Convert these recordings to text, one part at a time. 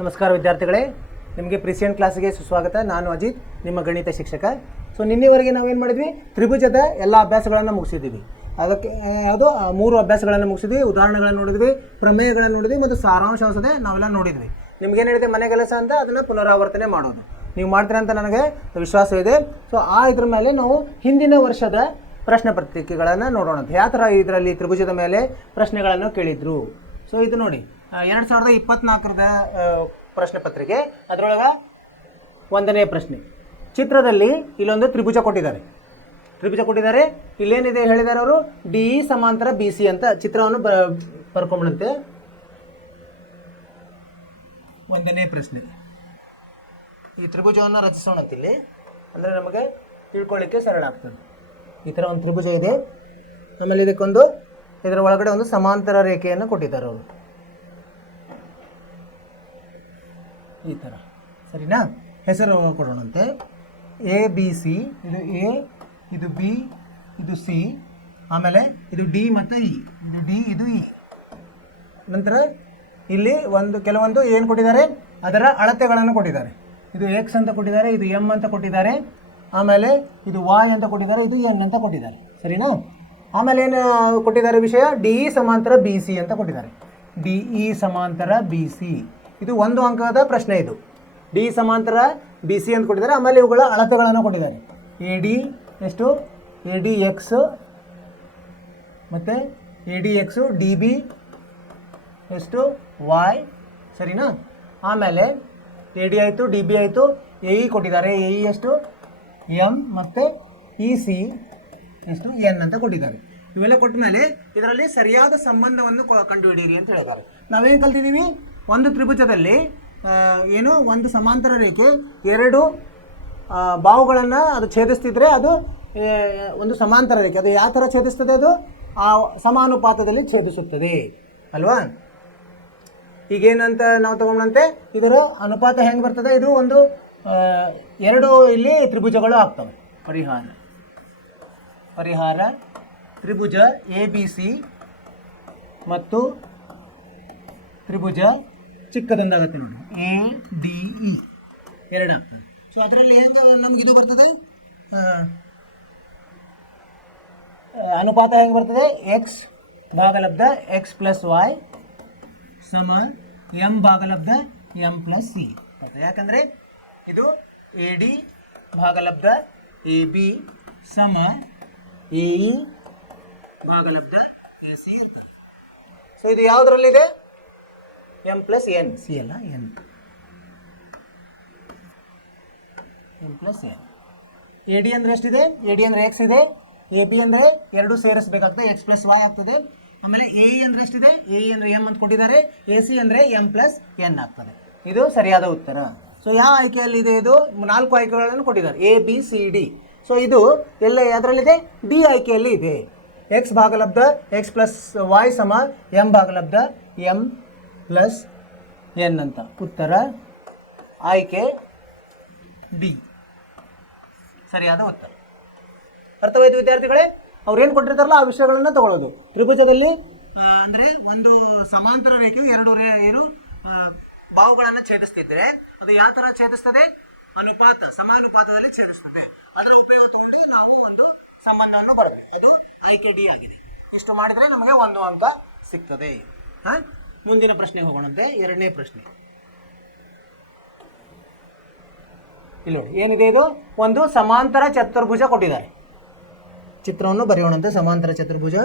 ನಮಸ್ಕಾರ ವಿದ್ಯಾರ್ಥಿಗಳೇ, ನಿಮಗೆ ಪ್ರಿಸಿಯನ್ ಕ್ಲಾಸಿಗೆ ಸುಸ್ವಾಗತ. ನಾನು ಅಜಿತ್, ನಿಮ್ಮ ಗಣಿತ ಶಿಕ್ಷಕ. ಸೊ ನಿನ್ನೆವರೆಗೆ ನಾವೇನು ಮಾಡಿದ್ವಿ, ತ್ರಿಭುಜದ ಎಲ್ಲ ಅಭ್ಯಾಸಗಳನ್ನು ಮುಗಿಸಿದ್ದೀವಿ. ಅದಕ್ಕೆ ಅದು 3 ಅಭ್ಯಾಸಗಳನ್ನು ಮುಗಿಸಿದ್ವಿ, ಉದಾಹರಣೆಗಳನ್ನು ನೋಡಿದ್ವಿ, ಪ್ರಮೇಯಗಳನ್ನು ನೋಡಿದ್ವಿ ಮತ್ತು ಸಾರಾಂಶ ನಾವೆಲ್ಲ ನೋಡಿದ್ವಿ. ನಿಮ್ಗೇನು ಹೇಳಿದೆ ಮನೆ ಕೆಲಸ ಅಂತ, ಅದನ್ನು ಪುನರಾವರ್ತನೆ ಮಾಡೋದು ನೀವು ಮಾಡ್ತೀರ ಅಂತ ನನಗೆ ವಿಶ್ವಾಸವಿದೆ. ಸೊ ಇದ್ರ ಮೇಲೆ ನಾವು ಹಿಂದಿನ ವರ್ಷದ ಪ್ರಶ್ನೆ ಪತ್ರಿಕೆಗಳನ್ನು ನೋಡೋಣ. ಯಾವ ಥರ ಇದರಲ್ಲಿ ತ್ರಿಭುಜದ ಮೇಲೆ ಪ್ರಶ್ನೆಗಳನ್ನು ಕೇಳಿದ್ರು. ಸೊ ಇದು ನೋಡಿ 2024ರ ಪ್ರಶ್ನೆ ಪತ್ರಿಕೆ. ಅದರೊಳಗೆ 1ನೇ ಪ್ರಶ್ನೆ. ಚಿತ್ರದಲ್ಲಿ ಇಲ್ಲೊಂದು ತ್ರಿಭುಜ ಕೊಟ್ಟಿದ್ದಾರೆ. ಇಲ್ಲೇನಿದೆ ಹೇಳಿದ್ದಾರೆ ಅವರು, ಡಿ ಸಮಾಂತರ ಬಿ ಸಿ ಅಂತ ಚಿತ್ರವನ್ನು ಬರ್ಕೊಂಬಿಡುತ್ತೆ. 1ನೇ ಪ್ರಶ್ನೆ. ಈ ತ್ರಿಭುಜವನ್ನು ರಚಿಸೋಣಂತಿಲ್ಲಿ, ಅಂದರೆ ನಮಗೆ ತಿಳ್ಕೊಳ್ಳಿಕ್ಕೆ ಸರಳ ಆಗ್ತದೆ. ಈ ಥರ ಒಂದು ತ್ರಿಭುಜ ಇದೆ. ಆಮೇಲೆ ಇದಕ್ಕೊಂದು ಇದರ ಒಳಗಡೆ ಒಂದು ಸಮಾಂತರ ರೇಖೆಯನ್ನು ಕೊಟ್ಟಿದ್ದಾರೆ ಅವರು, ಈ ಥರ. ಸರಿನಾ? ಹೆಸರು ಕೊಡೋಣಂತೆ. A B C. ಇದು ಎ, ಇದು ಬಿ, ಇದು ಸಿ, ಆಮೇಲೆ ಇದು ಡಿ ಮತ್ತು ಇ. ಇದು ಡಿ, ಇದು ಇ. ನಂತರ ಇಲ್ಲಿ ಕೆಲವೊಂದು ಏನು ಕೊಟ್ಟಿದ್ದಾರೆ, ಅದರ ಅಳತೆಗಳನ್ನು ಕೊಟ್ಟಿದ್ದಾರೆ. ಇದು ಎಕ್ಸ್ ಅಂತ ಕೊಟ್ಟಿದ್ದಾರೆ, ಇದು ಎಮ್ ಅಂತ ಕೊಟ್ಟಿದ್ದಾರೆ, ಆಮೇಲೆ ಇದು ವಾಯ್ ಅಂತ ಕೊಟ್ಟಿದ್ದಾರೆ, ಇದು ಎನ್ ಅಂತ ಕೊಟ್ಟಿದ್ದಾರೆ. ಸರಿನಾ? ಆಮೇಲೆ ಏನು ಕೊಟ್ಟಿದ್ದಾರೆ ವಿಷಯ, ಡಿ ಇ ಸಮಾಂತರ ಬಿ ಸಿ ಅಂತ ಕೊಟ್ಟಿದ್ದಾರೆ. ಡಿ ಇ ಸಮಾಂತರ ಬಿ ಸಿ, ಇದು 1 ಅಂಕದ ಪ್ರಶ್ನೆ. ಇದು ಡಿ ಸಮಾಂತರ ಬಿ ಸಿ ಅಂತ ಕೊಟ್ಟಿದ್ದಾರೆ. ಆಮೇಲೆ ಇವುಗಳ ಅಳತೆಗಳನ್ನು ಕೊಟ್ಟಿದ್ದಾರೆ. ಎ ಡಿ ಎಷ್ಟು, ಎ ಡಿ ಎಕ್ಸ್ ಮತ್ತು A D x, D B ಎಷ್ಟು, ವಾಯ್. ಸರಿನಾ? ಆಮೇಲೆ ಎ ಡಿ ಆಯಿತು, ಡಿ ಬಿ ಆಯಿತು, ಎ ಇ ಕೊಟ್ಟಿದ್ದಾರೆ. ಎ ಇ ಎಷ್ಟು, ಎಮ್ ಮತ್ತು ಇ ಸಿ ಎಷ್ಟು, ಎನ್ ಅಂತ ಕೊಟ್ಟಿದ್ದಾರೆ. ಇವೆಲ್ಲ ಕೊಟ್ಟ ಮೇಲೆ ಇದರಲ್ಲಿ ಸರಿಯಾದ ಸಂಬಂಧವನ್ನು ಕಂಡುಹಿಡಿಯಿರಿ ಅಂತ ಹೇಳಿದ್ದಾರೆ. ನಾವೇನು ಕಲ್ತಿದ್ದೀವಿ, ಒಂದು ತ್ರಿಭುಜದಲ್ಲಿ ಒಂದು ಸಮಾಂತರ ರೇಖೆ 2 ಬಾಹುಗಳನ್ನು ಅದು ಛೇದಿಸ್ತಿದ್ರೆ ಅದು ಒಂದು ಸಮಾಂತರ ರೇಖೆ. ಅದು ಯಾವ ಥರ ಛೇದಿಸ್ತದೆ, ಅದು ಆ ಸಮಾನುಪಾತದಲ್ಲಿ ಛೇದಿಸುತ್ತದೆ ಅಲ್ವಾ? ಈಗೇನಂತ ನಾವು ತಗೊಂಡಂತೆ ಇದರ ಅನುಪಾತ ಹೆಂಗೆ ಬರ್ತದೆ, ಇದು 2 ಇಲ್ಲಿ ತ್ರಿಭುಜಗಳು ಆಗ್ತವೆ. ಪರಿಹಾರ ತ್ರಿಭುಜ ಎ ಬಿ ಸಿ ಮತ್ತು ತ್ರಿಭುಜ ಚಿಕ್ಕದೊಂದಾಗುತ್ತೆ ನೋಡಿ, ಎ ಡಿ ಇ 2 ಆಗ್ತದೆ. ಸೊ ಅದರಲ್ಲಿ ಹೆಂಗೆ ನಮ್ಗೆ ಇದು ಬರ್ತದೆ, ಅನುಪಾತ ಹೆಂಗೆ ಬರ್ತದೆ, ಎಕ್ಸ್ ಭಾಗಲಬ್ಧ ಎಕ್ಸ್ ಪ್ಲಸ್ ವಾಯ್ ಸಮ ಎಮ್ ಭಾಗಲಬ್ಧ ಎಮ್ ಪ್ಲಸ್ ಸಿ. ಯಾಕಂದರೆ ಇದು ಎ ಡಿ ಭಾಗಲಬ್ಧ ಎ ಬಿ ಸಮ ಎ ಇ ಭಾಗಲಬ್ಧ ಎ ಸಿ ಇರ್ತದೆ. ಸೊ ಇದು ಯಾವುದರಲ್ಲಿದೆ, ಎಮ್ ಪ್ಲಸ್ ಎನ್, ಸಿ ಅಲ್ಲ N, M plus N. A D ಅಂದರೆ ಎಷ್ಟಿದೆ, ಎ ಡಿ ಅಂದರೆ ಎಕ್ಸ್ ಇದೆ, ಎ ಬಿ ಅಂದರೆ 2 ಸೇರಿಸಬೇಕಾಗ್ತದೆ, ಎಕ್ಸ್ ಪ್ಲಸ್ ವಾಯ್ ಆಗ್ತದೆ. ಆಮೇಲೆ ಎ ಇ ಅಂದರೆ ಎಷ್ಟಿದೆ, ಎ ಇ ಅಂದರೆ ಎಮ್ ಅಂತ ಕೊಟ್ಟಿದ್ದಾರೆ, ಎ ಸಿ ಅಂದರೆ ಎಮ್ ಪ್ಲಸ್ ಎನ್ ಆಗ್ತದೆ. ಇದು ಸರಿಯಾದ ಉತ್ತರ. ಸೊ ಯಾವ ಆಯ್ಕೆಯಲ್ಲಿ ಇದೆ, ಇದು 4 ಆಯ್ಕೆಗಳನ್ನು ಕೊಟ್ಟಿದ್ದಾರೆ, A B C D. So ಇದು ಎಲ್ಲ ಅದರಲ್ಲಿದೆ, ಡಿ ಆಯ್ಕೆಯಲ್ಲಿ ಇದೆ. ಎಕ್ಸ್ ಭಾಗಲಬ್ಧ ಎಕ್ಸ್ ಪ್ಲಸ್ ವಾಯ್ ಸಮ ಎಮ್ ಭಾಗಲಬ್ಧ ಎಮ್ ಪ್ಲಸ್ ಎನ್ ಅಂತ. ಉತ್ತರ ಆಯ್ಕೆ ಡಿ ಸರಿಯಾದ ಉತ್ತರ. ಅರ್ಥವಾಯಿತು ವಿದ್ಯಾರ್ಥಿಗಳೇ? ಅವ್ರೇನು ಕೊಟ್ಟಿರ್ತಾರಲ್ಲ ಆ ವಿಷಯಗಳನ್ನು ತಗೊಳ್ಳೋದು. ತ್ರಿಭುಜದಲ್ಲಿ ಅಂದರೆ ಒಂದು ಸಮಾಂತರ ರೇಖೆಯು 2 ಬಾಹುಗಳನ್ನು ಛೇದಿಸ್ತಿದ್ರೆ ಅದು ಯಾವ ಥರ ಛೇದಿಸ್ತದೆ, ಸಮಾನುಪಾತದಲ್ಲಿ ಛೇದಿಸ್ತದೆ. ಅದರ ಉಪಯೋಗ ತಗೊಂಡು ನಾವು ಒಂದು ಸಂಬಂಧವನ್ನು ಬರಬೇಕು. ಅದು ಆಯ್ಕೆ ಡಿ ಆಗಿದೆ. ಇಷ್ಟು ಮಾಡಿದರೆ ನಮಗೆ 1 ಅಂಕ ಸಿಗ್ತದೆ. ಮುಂದಿನ ಪ್ರಶ್ನೆಗೆ ಹೋಗೋಣಂತೆ. 2ನೇ ಪ್ರಶ್ನೆ. ಇಲ್ಲಿ ನೋಡಿ ಏನಿದೆ, ಇದು ಒಂದು ಸಮಾಂತರ ಚತುರ್ಭುಜ ಕೊಟ್ಟಿದ್ದಾರೆ. ಚಿತ್ರವನ್ನು ಬರೆಯೋಣಂತೆ. ಸಮಾಂತರ ಚತುರ್ಭುಜ,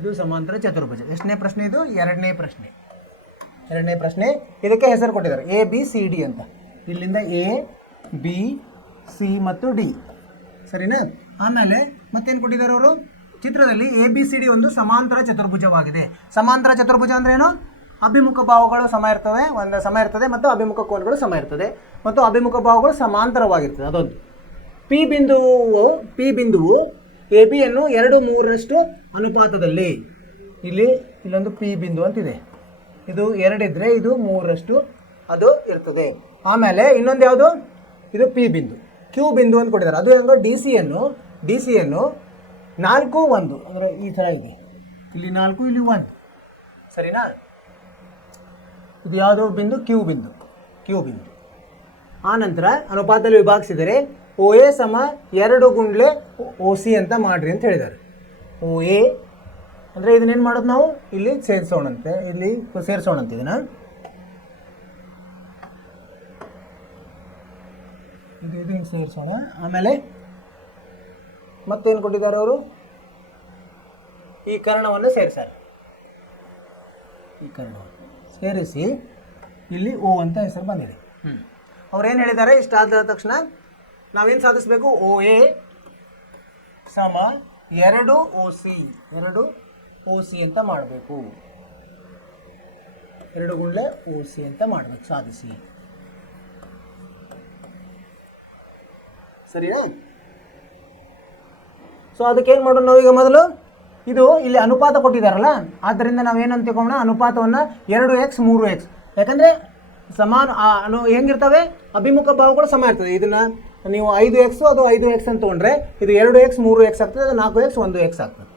ಇದು ಸಮಾಂತರ ಚತುರ್ಭುಜ. ಎಷ್ಟನೇ ಪ್ರಶ್ನೆ ಇದು, 2ನೇ ಪ್ರಶ್ನೆ. 2ನೇ ಪ್ರಶ್ನೆ. ಇದಕ್ಕೆ ಹೆಸರು ಕೊಟ್ಟಿದ್ದಾರೆ ಎ ಬಿ ಸಿ ಡಿ ಅಂತ. ಇಲ್ಲಿಂದ ಎ ಬಿ ಸಿ ಮತ್ತು ಡಿ. ಸರಿನಾ? ಆಮೇಲೆ ಮತ್ತೇನು ಕೊಟ್ಟಿದ್ದಾರೆ ಅವರು, ಚಿತ್ರದಲ್ಲಿ ಎ ಬಿ ಸಿ ಡಿ ಒಂದು ಸಮಾಂತರ ಚತುರ್ಭುಜವಾಗಿದೆ. ಸಮಾಂತರ ಚತುರ್ಭುಜ ಅಂದ್ರೇನು, ಅಭಿಮುಖ ಬಾಹುಗಳು ಸಮ ಇರ್ತದೆ ಮತ್ತು ಅಭಿಮುಖ ಕೋನಗಳು ಸಮ ಇರ್ತದೆ ಮತ್ತು ಅಭಿಮುಖ ಬಾಹುಗಳು ಸಮಾಂತರವಾಗಿರ್ತದೆ. ಅದೊಂದು ಪಿ ಬಿಂದುವು ಎ ಬಿಯನ್ನು 2/3 ಅನುಪಾತದಲ್ಲಿ, ಇಲ್ಲೊಂದು ಪಿ ಬಿಂದು ಅಂತಿದೆ, ಇದು 2 ಇದ್ದರೆ ಇದು 3 ಅದು ಇರ್ತದೆ. ಆಮೇಲೆ ಇನ್ನೊಂದು ಯಾವುದು, ಇದು ಪಿ ಬಿಂದು, ಕ್ಯೂ ಬಿಂದು ಅಂತ ಕೊಟ್ಟಿದ್ದಾರೆ. ಅದು ಹೆಂಗೋ ಡಿ ಸಿ ಯನ್ನು 4, 1 ಅಂದರೆ ಈ ಥರ ಇದೆ. ಇಲ್ಲಿ 4 ಇಲ್ಲಿ 1 ಸರಿನಾ. ಇದು ಯಾವುದೋ ಬಿಂದು ಕ್ಯೂ ಬಿಂದು. ಆ ನಂತರ ಅನುಪಾತದಲ್ಲಿ ವಿಭಾಗಿಸಿದರೆ ಓ ಎ ಸಮ 2 ಗುಂಡ್ಲೆ ಓ ಸಿ ಅಂತ ಮಾಡ್ರಿ ಅಂತ ಹೇಳಿದ್ದಾರೆ. ಓ ಎ ಅಂದರೆ ಇದನ್ನೇನು ಮಾಡೋದು ನಾವು ಇಲ್ಲಿ ಸೇರಿಸೋಣಂತೆ ಇದನ್ನು ಇದು ಹಿಂಗೆ ಸೇರಿಸೋಣ. ಆಮೇಲೆ ಮತ್ತೇನು ಕೊಟ್ಟಿದ್ದಾರೆ ಅವರು, ಈ ಕರ್ಣವನ್ನು ಸೇರಿಸ್ಯಾರ. ಈ ಕರ್ಣವನ್ನು ಸೇರಿಸಿ ಇಲ್ಲಿ ಓ ಅಂತ ಹೆಸರು ಬಂದಿದೆ. ಅವ್ರೇನು ಹೇಳಿದ್ದಾರೆ, ಇಷ್ಟಾದ ತಕ್ಷಣ ನಾವೇನು ಸಾಧಿಸಬೇಕು, ಓ ಎ ಸಮ 2 ಓ ಸಿ ಅಂತ ಮಾಡಬೇಕು. 2 ಗುಂಡ್ಲೆ ಓ ಸಿ ಅಂತ ಮಾಡಬೇಕು, ಸಾಧಿಸಿ. ಸರಿನಾ. ಸೊ ಅದಕ್ಕೇನು ಮಾಡೋಣ ನಾವೀಗ, ಮೊದಲು ಇದು ಇಲ್ಲಿ ಅನುಪಾತ ಕೊಟ್ಟಿದ್ದಾರಲ್ಲ, ಆದ್ದರಿಂದ ನಾವೇನಂತ ತಿಳ್ಕೊಳ್ಳೋಣ, ಅನುಪಾತವನ್ನು 2x 3x, ಯಾಕಂದರೆ ಸಮಾನ ಹೆಂಗಿರ್ತವೆ, ಅಭಿಮುಖ ಭಾವಗಳು ಸಮ ಇರ್ತದೆ. ಇದನ್ನು ನೀವು 5x ಅದು 5x ಅಂತ ತೊಗೊಂಡ್ರೆ ಇದು 2x 3x ಆಗ್ತದೆ, ಅದು 4x 1x ಆಗ್ತದೆ.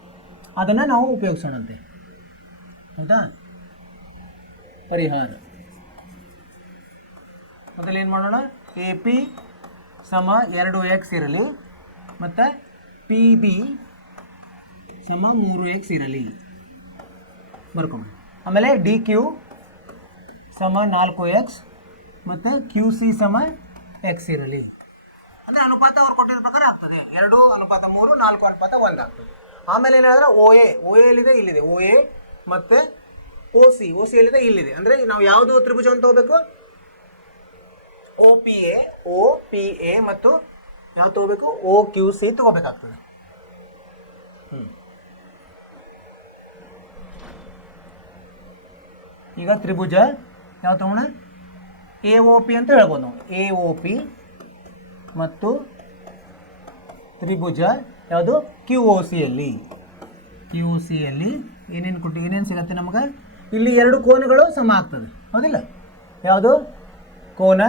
ಅದನ್ನು ನಾವು ಉಪಯೋಗಿಸೋಣಂತೆ. ಹೌದಾ. ಪರಿಹಾರ ಮೊದಲೇನು ಮಾಡೋಣ, ಎ ಪಿ ಸಮ 2x ಇರಲಿ ಮತ್ತು ಪಿ ಬಿ ಸಮ 3x ಇರಲಿ ಬರ್ಕೊಂಡು. ಆಮೇಲೆ ಡಿ ಕ್ಯೂ ಸಮ 4x ಮತ್ತು ಕ್ಯೂ ಸಿ ಸಮ x ಇರಲಿ. ಅಂದರೆ ಅನುಪಾತ ಅವ್ರು ಕೊಟ್ಟಿರೋ ಪ್ರಕಾರ ಆಗ್ತದೆ. 2:3, 4:1 ಆಗ್ತದೆ. ಆಮೇಲೆ ಏನಾದ್ರೆ ಓ ಎ ಎಲ್ಲಿದೆ, ಇಲ್ಲಿದೆ ಓ ಎ ಮತ್ತು ಓ ಸಿ ಎಲ್ಲಿದೆ, ಇಲ್ಲಿದೆ. ಅಂದರೆ ನಾವು ಯಾವುದು ತ್ರಿಭುಜವನ್ನು ತಗೋಬೇಕು, ಓ ಪಿ ಎ ಮತ್ತು ಯಾವ್ದು ತಗೋಬೇಕು, ಓ ಕ್ಯೂ ಸಿ ತಗೋಬೇಕಾಗ್ತದೆ. ಈಗ ತ್ರಿಭುಜ ಯಾವ ತಗೋಣ, ಎ ಒ ಪಿ ಅಂತ ಹೇಳ್ಬೋದು ನಾವು. ಎ ಒ ಪಿ ಮತ್ತು ತ್ರಿಭುಜ ಯಾವುದು, ಕ್ಯೂ ಒ ಸಿಯಲ್ಲಿ ಏನೇನು ಸಿಗುತ್ತೆ ನಮಗೆ, ಇಲ್ಲಿ 2 ಕೋನಗಳು ಸಮ ಆಗ್ತದೆ. ಹೌದಿಲ್ಲ, ಯಾವುದು ಕೋನ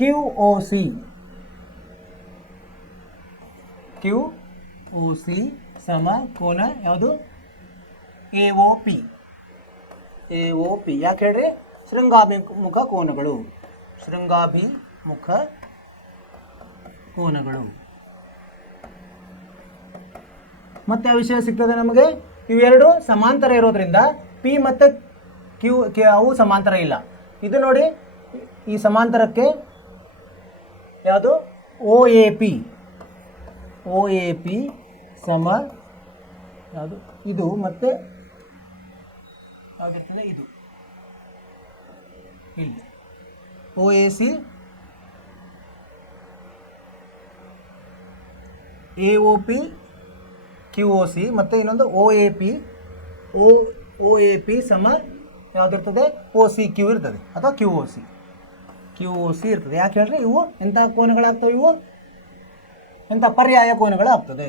ಕ್ಯೂ ಒ ಸಿ ಸಮ ಕೋನ ಯಾವುದು, ಎ ಒ ಪಿ. ಯಾಕೆ ಹೇಳ್ರಿ, ಶೃಂಗಾಭಿಮುಖ ಕೋನಗಳು. ಮತ್ತೆ ಆ ವಿಷಯ ಸಿಗ್ತದೆ ನಮಗೆ, ಇವೆರಡು ಸಮಾಂತರ ಇರೋದ್ರಿಂದ ಪಿ ಮತ್ತು ಕ್ಯೂ ಅವು ಸಮಾಂತರ ಇಲ್ಲ. ಇದು ನೋಡಿ, ಈ ಸಮಾಂತರಕ್ಕೆ ಯಾವುದು, ಓ ಎ ಪಿ ಸಮ ಯಾವುದು, ಇದು ಮತ್ತು ಯಾವುದಿರ್ತದೆ, ಇದು ಇಲ್ಲಿ O A C, A O P, Q O C ಮತ್ತು ಇನ್ನೊಂದು ಓ ಎ ಪಿ ಸಮ ಯಾವುದಿರ್ತದೆ, ಓ ಸಿ ಕ್ಯೂ ಇರ್ತದೆ ಅಥವಾ ಕ್ಯೂ ಒ ಸಿ ಇರ್ತದೆ. ಯಾಕೆ ಹೇಳ್ರಿ, ಇವು ಎಂಥ ಕೋನಗಳಾಗ್ತವೆ, ಇವು ಎಂಥ ಪರ್ಯಾಯ ಕೋನಗಳಾಗ್ತದೆ.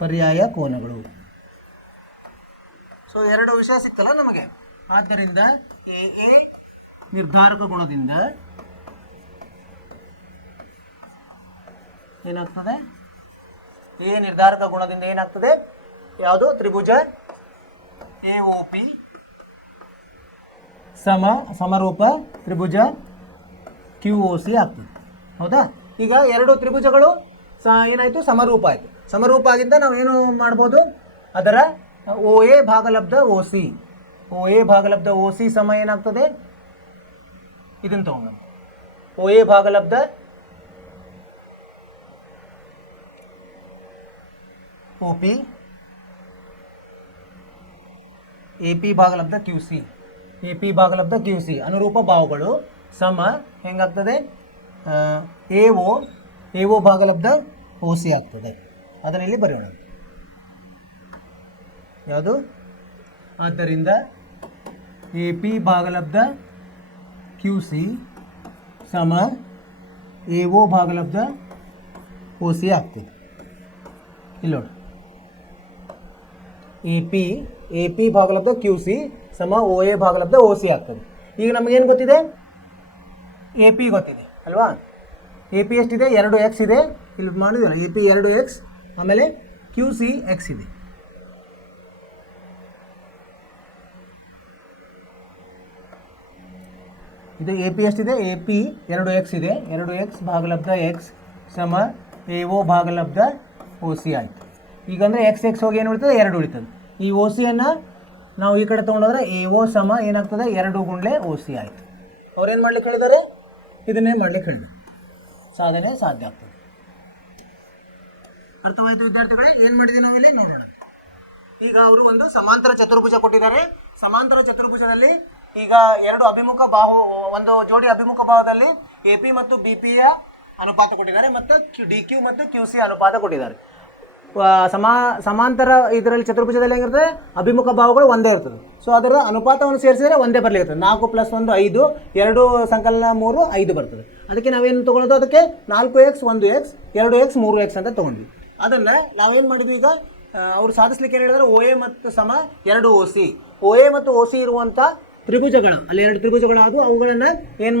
ಪರ್ಯಾಯ ಕೋನಗಳು. ಸೊ 2 ವಿಷಯ ಸಿಕ್ತಲ್ಲ ನಮಗೆ. ಆದ್ದರಿಂದ ಎ ನಿರ್ಧಾರಕ ಗುಣದಿಂದ ಏನಾಗ್ತದೆ, ಏನಾಗ್ತದೆ, ಯಾವುದು, ತ್ರಿಭುಜ ಎ ಒ ಪಿ ಸಮರೂಪ ತ್ರಿಭುಜ ಕ್ಯೂ ಒ ಸಿ ಆಗ್ತದೆ. ಹೌದಾ. ಈಗ 2 ತ್ರಿಭುಜಗಳು ಏನಾಯಿತು, ಸಮರೂಪ ಆಯಿತು. ಸಮರೂಪ ಆಗಿದ್ದ ನಾವು ಏನು ಮಾಡ್ಬೋದು, ಅದರ ಓ ಎ ಭಾಗಲಬ್ಧ ಓ ಸಿ ಸಮ ಏನಾಗ್ತದೆ, ಇದನ್ನು ತಗೊಂಡು ಓ ಎ ಭಾಗಲಬ್ಧ ಓ ಪಿ, ಎ ಪಿ ಭಾಗಲಬ್ಧ ಕ್ಯೂ ಸಿ ಅನುರೂಪ ಭಾವಗಳು ಸಮ ಹೆಂಗಾಗ್ತದೆ, ಎ ಒ ಭಾಗಲಬ್ಧ ಓ ಸಿ ಆಗ್ತದೆ. ಅದನ್ನು ಇಲ್ಲಿ ಬರೆಯೋಣ. ಯಾವುದು, ಆದ್ದರಿಂದ ಎ ಪಿ ಭಾಗಲಬ್ಧ ಕ್ಯೂ ಸಿ ಸಮ ಎ ಒ ಭಾಗಲಬ್ಧ ಓ ಸಿ ಆಗ್ತದೆ. ಇಲ್ಲಿ ನೋಡಿ, ಎ ಪಿ ಭಾಗಲಬ್ಧ ಕ್ಯೂ ಸಿ ಸಮ ಓ ಎ ಭಾಗಲಬ್ಧ ಓ ಸಿ ಆಗ್ತದೆ. ಈಗ ನಮಗೇನು ಗೊತ್ತಿದೆ, ಎ ಪಿ ಗೊತ್ತಿದೆ ಅಲ್ವಾ. ಎ ಪಿ ಎಷ್ಟಿದೆ, 2x ಇದೆ, ಇಲ್ಲಿ ಮಾಡಿದ್ವಲ್ಲ ಎ ಪಿ 2x ಆಮೇಲೆ ಕ್ಯೂ ಸಿ ಎಕ್ಸ್ ಇದೆ. ಇದು ಎ ಪಿ ಎಷ್ಟಿದೆ? ಎ ಪಿ 2x ಇದೆ. 2x ಭಾಗಲಬ್ಧ ಎಕ್ಸ್ ಸಮ ಎ ಒ ಭಾಗಲಬ್ಧ ಒ ಸಿ ಆಯಿತು. ಈಗ ಅಂದರೆ ಎಕ್ಸ್ ಹೋಗಿ ಏನು ಉಳಿತದೆ? 2 ಉಳಿತದೆ. ಈ ಒ ಸಿಯನ್ನು ನಾವು ಈ ಕಡೆ ತೊಗೊಂಡೋದ್ರೆ ಎ ಒ ಸಮ ಏನಾಗ್ತದೆ? 2 ಗುಂಡ್ಲೆ ಒ ಸಿ ಆಯಿತು. ಅವ್ರೇನು ಮಾಡ್ಲಿಕ್ಕೆ ಹೇಳಿದ್ದಾರೆ? ಇದನ್ನೇ ಮಾಡ್ಲಿಕ್ಕೆ ಹೇಳಿದ್ರು. ಸಾಧನೆ ಸಾಧ್ಯ ಆಗ್ತದೆ. ಅರ್ಥವಾಯಿತು ವಿದ್ಯಾರ್ಥಿಗಳೇ? ಏನು ಮಾಡಿದ್ವಿ ನಾವಿಲ್ಲಿ ನೋಡೋಣ. ಈಗ ಅವರು ಒಂದು ಸಮಾಂತರ ಚತುರ್ಭುಜ ಕೊಟ್ಟಿದ್ದಾರೆ. ಸಮಾಂತರ ಚತುರ್ಭುಜದಲ್ಲಿ ಈಗ ಒಂದು ಜೋಡಿ ಅಭಿಮುಖ ಬಾಹುದಲ್ಲಿ ಎ ಪಿ ಮತ್ತು ಬಿ ಪಿಯ ಅನುಪಾತ ಕೊಟ್ಟಿದ್ದಾರೆ ಮತ್ತು ಡಿ ಕ್ಯೂ ಮತ್ತು ಕ್ಯೂ ಸಿ ಅನುಪಾತ ಕೊಟ್ಟಿದ್ದಾರೆ. ಸಮಾಂತರ ಇದರಲ್ಲಿ ಚತುರ್ಭುಜದಲ್ಲಿ ಹೆಂಗಿರ್ತದೆ? ಅಭಿಮುಖ ಬಾಹುಗಳು ಒಂದೇ ಇರ್ತದೆ. ಸೊ ಅದರ ಅನುಪಾತವನ್ನು ಸೇರಿಸಿದರೆ ಒಂದೇ ಬರಲಿಕ್ಕೆ 4 + 1 5, 2 ಸಂಕಲನ 3 5 ಬರ್ತದೆ. ಅದಕ್ಕೆ ನಾವೇನು ತೊಗೊಳ್ಳೋದು? ಅದಕ್ಕೆ 4x 1x 2x 3x ಅಂತ ತೊಗೊಂಡ್ವಿ. ಅದನ್ನು ನಾವೇನು ಮಾಡಿದ್ವಿ? ಈಗ ಅವರು ಸಾಧಿಸ್ಲಿಕ್ಕೆ ಏನು ಹೇಳಿದ್ರೆ? OA ಮತ್ತು ಸಮ 2 OC. OA ಮತ್ತು OC ಇರುವಂಥ ತ್ರಿಭುಜಗಳು, ಅಲ್ಲಿ 2 ತ್ರಿಭುಜಗಳು ಆದವು. ಅವುಗಳನ್ನು ಏನು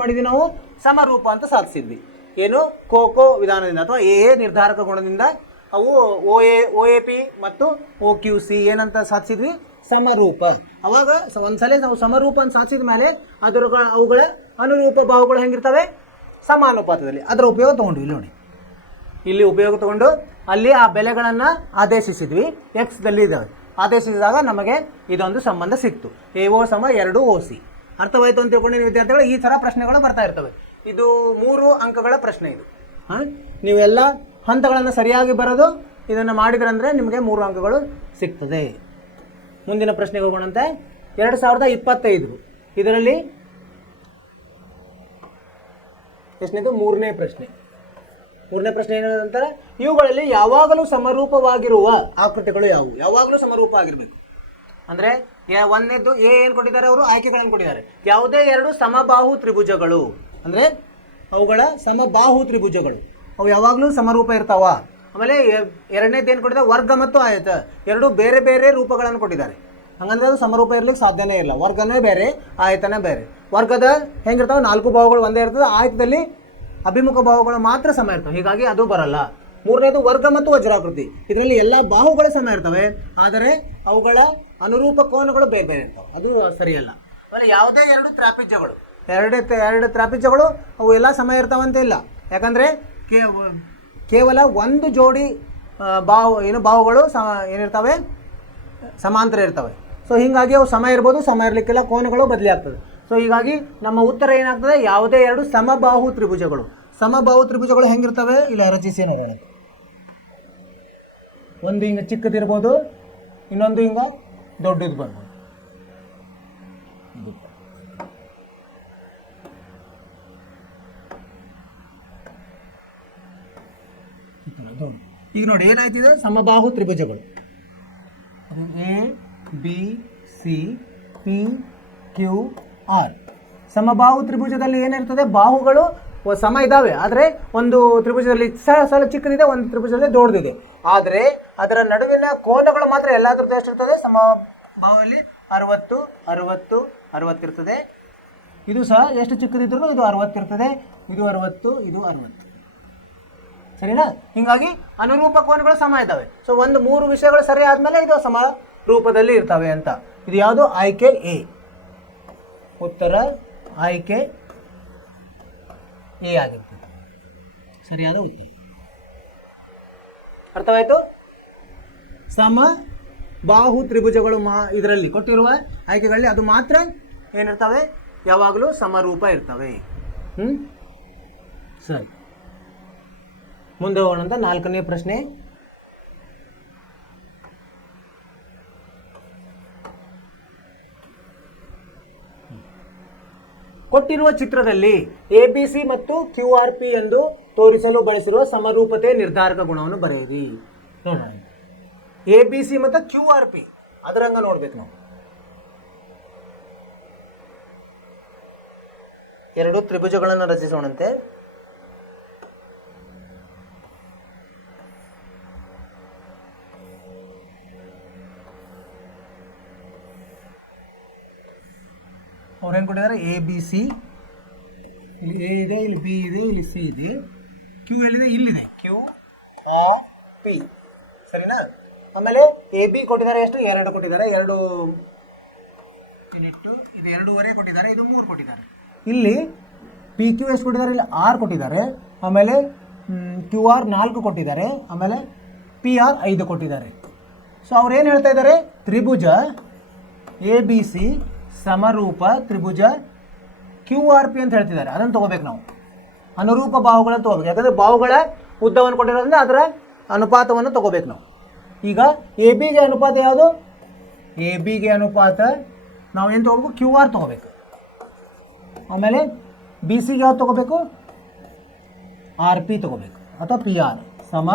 ಮಾಡಿದ್ವಿ ನಾವು? ಸಮರೂಪ ಅಂತ ಸಾಧಿಸಿದ್ವಿ. ಏನು? ಕೋಕೋ ವಿಧಾನದಿಂದ ಅಥವಾ ಎ ನಿರ್ಧಾರಕ ಗುಣದಿಂದ ಅವು OA P ಮತ್ತು OQC ಏನಂತ ಸಾಧಿಸಿದ್ವಿ? ಸಮರೂಪ. ಅವಾಗ ಒಂದ್ಸಲ ನಾವು ಸಮರೂಪ ಅಂತ ಸಾಧಿಸಿದ ಮೇಲೆ ಅವುಗಳ ಅನುರೂಪ ಬಾಹುಗಳು ಹೆಂಗಿರ್ತವೆ? ಸಮಾನುಪಾತದಲ್ಲಿ. ಅದರ ಉಪಯೋಗ ತೊಗೊಂಡ್ವಿ. ಇಲ್ಲಿ ನೋಡಿ, ಇಲ್ಲಿ ಉಪಯೋಗ ತೊಗೊಂಡು ಅಲ್ಲಿ ಆ ಬೆಲೆಗಳನ್ನು ಆದೇಶಿಸಿದ್ವಿ. ಎಕ್ಸ್ದಲ್ಲಿ ಇದ್ದಾವೆ. ಆದೇಶಿಸಿದಾಗ ನಮಗೆ ಇದೊಂದು ಸಂಬಂಧ ಸಿಕ್ತು. ಎ ಒ ಸಮ 2 OC. ಅರ್ಥವಾಯಿತು ಅಂತ ತಿಳ್ಕೊಂಡಿನ ವಿದ್ಯಾರ್ಥಿಗಳು? ಈ ಥರ ಪ್ರಶ್ನೆಗಳು ಬರ್ತಾ ಇರ್ತವೆ. ಇದು 3 ಅಂಕಗಳ ಪ್ರಶ್ನೆ ಇದು. ನೀವೆಲ್ಲ ಹಂತಗಳನ್ನು ಸರಿಯಾಗಿ ಬರೋದು ಇದನ್ನು ಮಾಡಿದ್ರಂದರೆ ನಿಮಗೆ 3 ಅಂಕಗಳು ಸಿಗ್ತದೆ. ಮುಂದಿನ ಪ್ರಶ್ನೆಗೆ ಹೋಗೋಣಂತೆ. 2025 ಇದರಲ್ಲಿ ಎಷ್ಟನೇದು? 3ನೇ ಪ್ರಶ್ನೆ. 3ನೇ ಪ್ರಶ್ನೆ ಏನಂತಾರೆ? ಇವುಗಳಲ್ಲಿ ಯಾವಾಗಲೂ ಸಮರೂಪವಾಗಿರುವ ಆಕೃತಿಗಳು ಯಾವುವು? ಯಾವಾಗಲೂ ಸಮರೂಪ ಆಗಿರಬೇಕು ಅಂದರೆ ಒಂದನೇದು ಎ ಏನು ಕೊಟ್ಟಿದ್ದಾರೆ? ಅವರು ಆಯ್ಕೆಗಳನ್ನು ಕೊಟ್ಟಿದ್ದಾರೆ. ಯಾವುದೇ 2 ಸಮಬಾಹು ತ್ರಿಭುಜಗಳು ಅಂದರೆ ಅವುಗಳ ಸಮಬಾಹು ತ್ರಿಭುಜಗಳು ಅವು ಯಾವಾಗಲೂ ಸಮರೂಪ ಇರ್ತಾವ. ಆಮೇಲೆ ಎರಡನೇದು ಏನು ಕೊಟ್ಟಿದ್ದಾರೆ? ವರ್ಗ ಮತ್ತು ಆಯತ 2 ಬೇರೆ ಬೇರೆ ರೂಪಗಳನ್ನು ಕೊಟ್ಟಿದ್ದಾರೆ. ಹಂಗಂದ್ರೆ ಅದು ಸಮರೂಪ ಇರ್ಲಿಕ್ಕೆ ಸಾಧ್ಯನೇ ಇಲ್ಲ. ವರ್ಗನೇ ಬೇರೆ, ಆಯತನೇ ಬೇರೆ. ವರ್ಗದ ಹೆಂಗಿರ್ತಾವೆ? 4 ಬಾಹುಗಳು ಒಂದೇ ಇರ್ತದೆ. ಆಯತದಲ್ಲಿ ಅಭಿಮುಖ ಬಾಹುಗಳು ಮಾತ್ರ ಸಮ ಇರ್ತವೆ. ಹೀಗಾಗಿ ಅದು ಬರಲ್ಲ. 3ನೇದು ವರ್ಗ ಮತ್ತು ವಜ್ರಾಕೃತಿ. ಇದರಲ್ಲಿ ಎಲ್ಲ ಬಾಹುಗಳು ಸಮ ಇರ್ತವೆ, ಆದರೆ ಅವುಗಳ ಅನುರೂಪ ಕೋನಗಳು ಬೇರೆ ಬೇರೆ ಇರ್ತವೆ. ಅದು ಸರಿಯಲ್ಲ. ಆಮೇಲೆ ಯಾವುದೇ 2 ತ್ರಾಪಿಜ್ಯಗಳು, ಎರಡು ತ್ರಾಪಿಜ್ಯಗಳು ಅವು ಎಲ್ಲ ಸಮ ಇರ್ತಾವಂತ ಇಲ್ಲ. ಯಾಕಂದರೆ ಕೇವಲ ಒಂದು ಜೋಡಿ ಬಾಹುಗಳು ಏನಿರ್ತವೆ? ಸಮಾಂತರ ಇರ್ತವೆ. ಸೊ ಹೀಗಾಗಿ ಅವು ಸಮ ಇರ್ಬೋದು, ಸಮ ಇರಲಿಕ್ಕೆಲ್ಲ ಕೋನಗಳು ಬದಲಿ ಆಗ್ತದೆ. ಸೊ ಹೀಗಾಗಿ ನಮ್ಮ ಉತ್ತರ ಏನಾಗ್ತದೆ? ಯಾವುದೇ 2 ಸಮಬಾಹು ತ್ರಿಭುಜಗಳು. ಸಮಬಾಹು ತ್ರಿಭುಜಗಳು ಹೆಂಗಿರ್ತವೆ? ಇಲ್ಲ ರಚಿಸಿ ನೋಡೋಣ. ಒಂದು ಹಿಂಗೆ ಚಿಕ್ಕದಿರ್ಬೋದು, ಇನ್ನೊಂದು ಹಿಂಗೆ ದೊಡ್ಡದು ಬರ್ಬೋದು. ಈಗ ನೋಡಿ ಏನಾಯ್ತಿದೆ? ಸಮಬಾಹು ತ್ರಿಭುಜಗಳು A B C P Q R. ಸಮಬಾಹು ತ್ರಿಭುಜದಲ್ಲಿ ಏನಿರ್ತದೆ? ಬಾಹುಗಳು ಸಮ ಇದ್ದಾವೆ, ಆದರೆ ಒಂದು ತ್ರಿಭುಜದಲ್ಲಿ ಸಲ ಚಿಕ್ಕದಿದೆ, ಒಂದು ತ್ರಿಭುಜದಲ್ಲಿ ದೊಡ್ಡದಿದೆ. ಆದರೆ ಅದರ ನಡುವಿನ ಕೋನಗಳು ಮಾತ್ರ ಎಲ್ಲಾದ್ರದ್ದು ಎಷ್ಟಿರ್ತದೆ? ಸಮಬಾಹುವಲ್ಲಿ 60 60 60 ಇರ್ತದೆ. ಇದು ಸಹ ಎಷ್ಟು ಚಿಕ್ಕದಿದ್ರು ಇದು 60 ಇರ್ತದೆ, ಇದು 60, ಇದು 60. ಸರಿನಾ? ಹೀಗಾಗಿ ಅನುರೂಪ ಕೋನಗಳು ಸಮ ಇದ್ದಾವೆ. ಸೊ 3 ವಿಷಯಗಳು ಸರಿ ಆದಮೇಲೆ ಇದು ಸಮ ರೂಪದಲ್ಲಿ ಇರ್ತವೆ ಅಂತ. ಇದು ಯಾವುದು? ಆಯ್ಕೆ ಎ. ಉತ್ತರ ಆಯ್ಕೆ ಎ ಆಗಿರ್ತದೆ ಸರಿಯಾದ ಉತ್ತರ. ಅರ್ಥವಾಯಿತು? ಸಮ ಬಾಹು ತ್ರಿಭುಜಗಳು ಇದರಲ್ಲಿ ಕೊಟ್ಟಿರುವ ಆಯ್ಕೆಗಳಲ್ಲಿ ಅದು ಮಾತ್ರ ಏನಿರ್ತವೆ? ಯಾವಾಗಲೂ ಸಮರೂಪ ಇರ್ತವೆ. ಸರಿ, ಮುಂದೆ ಹೋಗೋಣಂತ 4ನೇ ಪ್ರಶ್ನೆ. ಕೊಟ್ಟಿರುವ ಚಿತ್ರದಲ್ಲಿ ABC ಮತ್ತು QRP ಎಂದು ತೋರಿಸಲು ಬಳಸಿರುವ ಸಮರೂಪತೆ ನಿರ್ಧಾರಕ ಗುಣವನ್ನು ಬರೆಯಿರಿ. ನೋಡೋಣ. ABC ಮತ್ತು QRP ಅದರಂಗ ನೋಡ್ಬೇಕು ನಾವು. 2 ತ್ರಿಭುಜಗಳನ್ನು ರಚಿಸೋಣಂತೆ. ಅವ್ರೇನು ಕೊಟ್ಟಿದ್ದಾರೆ? ABC, ಇಲ್ಲಿ A ಇದೆ, ಇಲ್ಲಿ B ಇದೆ, ಇಲ್ಲಿ C ಇದೆ. ಕ್ಯೂ ಎಲ್ಲಿದೆ, ಇಲ್ಲಿದೆ, ಕ್ಯೂ ಒ ಪಿ. ಸರಿನಾ? ಆಮೇಲೆ ಎ ಬಿ ಕೊಟ್ಟಿದ್ದಾರೆ ಎಷ್ಟು, 2 ಕೊಟ್ಟಿದ್ದಾರೆ, 2 ಯೂನಿಟ್ಟು, ಇದು 2.5 ಕೊಟ್ಟಿದ್ದಾರೆ, ಇದು 3 ಕೊಟ್ಟಿದ್ದಾರೆ. ಇಲ್ಲಿ ಪಿ ಕ್ಯೂ ಎಷ್ಟು ಕೊಟ್ಟಿದ್ದಾರೆ, ಇಲ್ಲಿ 6 ಕೊಟ್ಟಿದ್ದಾರೆ. ಆಮೇಲೆ ಕ್ಯೂ ಆರ್ 4 ಕೊಟ್ಟಿದ್ದಾರೆ. ಆಮೇಲೆ ಪಿ ಆರ್ 5 ಕೊಟ್ಟಿದ್ದಾರೆ. ಸೊ ಅವ್ರು ಏನು ಹೇಳ್ತಾ ಇದ್ದಾರೆ, ತ್ರಿಭುಜ ಎ ಬಿ ಸಿ ಸಮರೂಪ ತ್ರಿಭುಜ ಕ್ಯೂ ಆರ್ ಪಿ ಅಂತ ಹೇಳ್ತಿದ್ದಾರೆ. ಅದನ್ನು ತೊಗೋಬೇಕು ನಾವು, ಅನುರೂಪ ಬಾಹುಗಳನ್ನು ತೊಗೋಬೇಕು. ಯಾಕಂದರೆ ಬಾಹುಗಳ ಉದ್ದವನ್ನು ಕೊಟ್ಟಿರೋದ್ರಿಂದ ಅದರ ಅನುಪಾತವನ್ನು ತೊಗೋಬೇಕು ನಾವು. ಈಗ ಎ ಬಿಗೆ ಅನುಪಾತ ಯಾವುದು, ಎ ಬಿಗೆ ಅನುಪಾತ ನಾವು ಏನು ತೊಗೋಬೇಕು, ಕ್ಯೂ ಆರ್ ತೊಗೋಬೇಕು. ಆಮೇಲೆ ಬಿ ಸಿಗೆ ಯಾವ್ದು ತೊಗೋಬೇಕು, ಆರ್ ಪಿ ತೊಗೋಬೇಕು ಅಥವಾ ಪಿ ಆರ್ ಸಮ.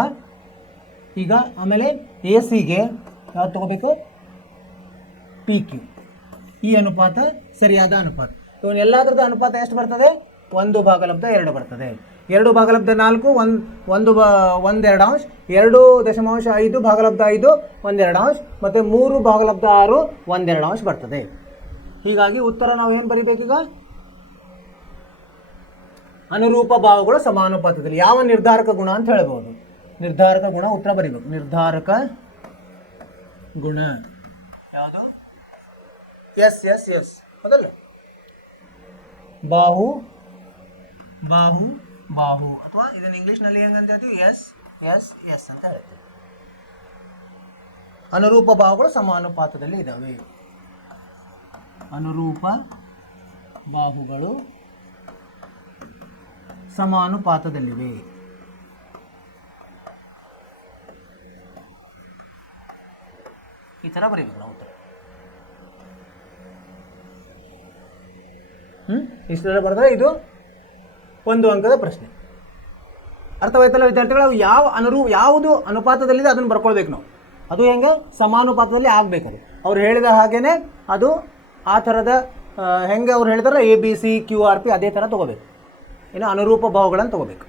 ಈಗ ಆಮೇಲೆ ಎ ಸಿಗೆ ಯಾವ್ದು ತೊಗೋಬೇಕು, ಪಿ ಕ್ಯೂ. ಈ ಅನುಪಾತ ಸರಿಯಾದ ಅನುಪಾತ. ಇವನು ಎಲ್ಲದರದ ಅನುಪಾತ ಎಷ್ಟು ಬರ್ತದೆ, 1/2 ಬರ್ತದೆ. 2/4 1/2 2.5/5 1/2 ಮತ್ತು 3/6 1/2 ಬರ್ತದೆ. ಹೀಗಾಗಿ ಉತ್ತರ ನಾವು ಏನು ಬರೀಬೇಕೀಗ, ಅನುರೂಪ ಬಾಹುಗಳು ಸಮಾನುಪಾತದಲ್ಲಿ. ಯಾವ ನಿರ್ಧಾರಕ ಗುಣ ಅಂತ ಹೇಳ್ಬೋದು, ನಿರ್ಧಾರಕ ಗುಣ ಉತ್ತರ ಬರೀಬೇಕು. ನಿರ್ಧಾರಕ ಗುಣ ಯಾವುದು, ಎಸ್ ಎಸ್ ಎಸ್ ಹೌದಲ್ಲ, ಬಾಹು ಬಾಹು ಬಾಹು, ಅಥವಾ ಇದನ್ನು ಇಂಗ್ಲೀಷ್ನಲ್ಲಿ ಹೆಂಗಂತ ಹೇಳ್ತೀವಿ, ಎಸ್ ಎಸ್ ಎಸ್ ಅಂತ ಹೇಳ್ತೀವಿ. ಅನುರೂಪ ಬಾಹುಗಳು ಸಮಾನುಪಾತದಲ್ಲಿ ಇದ್ದಾವೆ. ಅನುರೂಪ ಬಾಹುಗಳು ಸಮಾನುಪಾತದಲ್ಲಿವೆ. ಈ ಥರ ಬರೀಬೇಕು ನಾವು ಉತ್ತರ. ಇಷ್ಟೆಲ್ಲ ಬರೆದ್ರೆ ಇದು 1 ಅಂಕದ ಪ್ರಶ್ನೆ. ಅರ್ಥವಾಯ್ತಲ್ಲ ವಿದ್ಯಾರ್ಥಿಗಳು? ಯಾವುದು ಅನುಪಾತದಲ್ಲಿದೆ ಅದನ್ನು ಬರ್ಕೊಳ್ಬೇಕು ನಾವು. ಅದು ಹೆಂಗೆ, ಸಮಾನುಪಾತದಲ್ಲಿ ಆಗಬೇಕು. ಅದು ಅವ್ರು ಹೇಳಿದ ಹಾಗೇನೆ ಅದು ಆ ಥರದ ಹೆಂಗೆ ಅವ್ರು ಹೇಳಿದಾರೆ A B C Q R P ಅದೇ ಥರ ತೊಗೋಬೇಕು. ಇನ್ನು ಅನುರೂಪ ಬಾಹುಗಳನ್ನು ತೊಗೋಬೇಕು.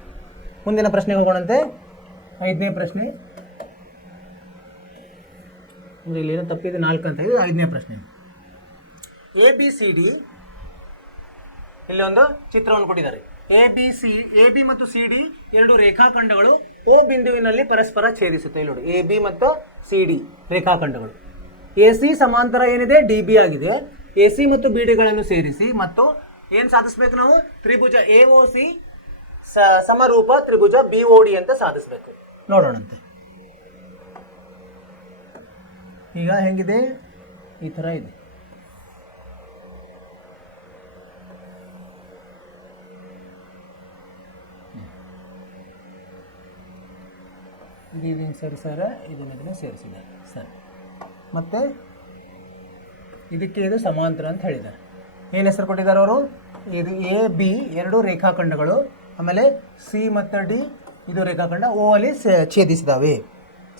ಮುಂದಿನ ಪ್ರಶ್ನೆಗೆ ಹೋಗೋಣಂತೆ. 5ನೇ ಪ್ರಶ್ನೆ. ಇಲ್ಲೇನೋ ತಪ್ಪಿದೆ, 4 ಅಂತ ಇದೆ. 5ನೇ ಪ್ರಶ್ನೆ. ಎ ಬಿ ಸಿ ಡಿ, ಇಲ್ಲಿ ಒಂದು ಚಿತ್ರವನ್ನು ಕೊಟ್ಟಿದ್ದಾರೆ. ಎ ಬಿ ಮತ್ತು ಸಿ ಡಿ 2 ರೇಖಾಖಂಡಗಳು ಓ ಬಿಂದುವಿನಲ್ಲಿ ಪರಸ್ಪರ ಛೇದಿಸುತ್ತೆ. ಇಲ್ಲಿ ನೋಡಿ, ಎ ಬಿ ಮತ್ತು ಸಿ ಡಿ ರೇಖಾಖಂಡಗಳು. ಎ ಸಿ ಸಮಾಂತರ ಏನಿದೆ ಡಿ ಬಿ ಆಗಿದೆ. ಎ ಸಿ ಮತ್ತು ಬಿ ಡಿಗಳನ್ನು ಸೇರಿಸಿ ಮತ್ತು ಏನು ಸಾಧಿಸ್ಬೇಕು ನಾವು, ತ್ರಿಭುಜ ಎ ಒ ಸಿ ಸಮರೂಪ ತ್ರಿಭುಜ ಬಿ ಒ ಡಿ ಅಂತ ಸಾಧಿಸ್ಬೇಕು. ನೋಡೋಣಂತೆ. ಈಗ ಹೆಂಗಿದೆ, ಈ ಥರ ಇದೆ. ಇದನ್ನು ಸೇರಿಸಾರ, ಇದನ್ನ ಸೇರಿಸಿದ್ದಾರೆ ಸರ್. ಮತ್ತು ಇದಕ್ಕೆ ಇದು ಸಮಾಂತರ ಅಂತ ಹೇಳಿದ್ದಾರೆ. ಏನು ಹೆಸರು ಕೊಟ್ಟಿದ್ದಾರೆ ಅವರು, ಇದು ಎ ಬಿ 2 ರೇಖಾಖಂಡಗಳು, ಆಮೇಲೆ ಸಿ ಮತ್ತು ಡಿ ಇದು ರೇಖಾಖಂಡ ಓ ಅಲ್ಲಿ ಛೇದಿಸಿದಾವೆ.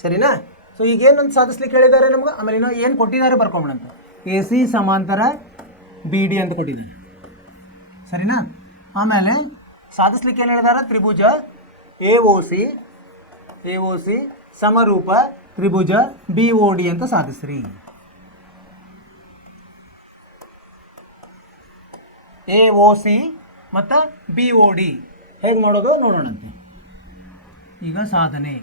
ಸರಿನಾ? ಸೊ ಈಗೇನೊಂದು ಸಾಧಿಸ್ಲಿಕ್ಕೆ ಹೇಳಿದ್ದಾರೆ ನಮ್ಗೆ. ಆಮೇಲೆ ಇನ್ನೂ ಏನು ಕೊಟ್ಟಿದ್ದಾರೆ ಬರ್ಕೊಂಬಿಡಂತ. ಎ ಸಿ ಸಮಾಂತರ ಬಿ ಡಿ ಅಂತ ಕೊಟ್ಟಿದ್ದಾರೆ. ಸರಿನಾ? ಆಮೇಲೆ ಸಾಧಿಸ್ಲಿಕ್ಕೆ ಏನು ಹೇಳಿದ್ದಾರೆ, ತ್ರಿಭುಜ ಎ ಒ ಸಿ ಸಮರೂಪ ತ್ರಿಭುಜ ಬಿ ಒ ಡಿ ಅಂತ ಸಾಧಿಸ್ರಿ. ಎ ಒ ಸಿ ಮತ್ತು ಬಿ ಒ ಡಿ ಹೇಗೆ ಮಾಡೋದು ನೋಡೋಣಂತೆ. ಈಗ ಸಾಧನೆ,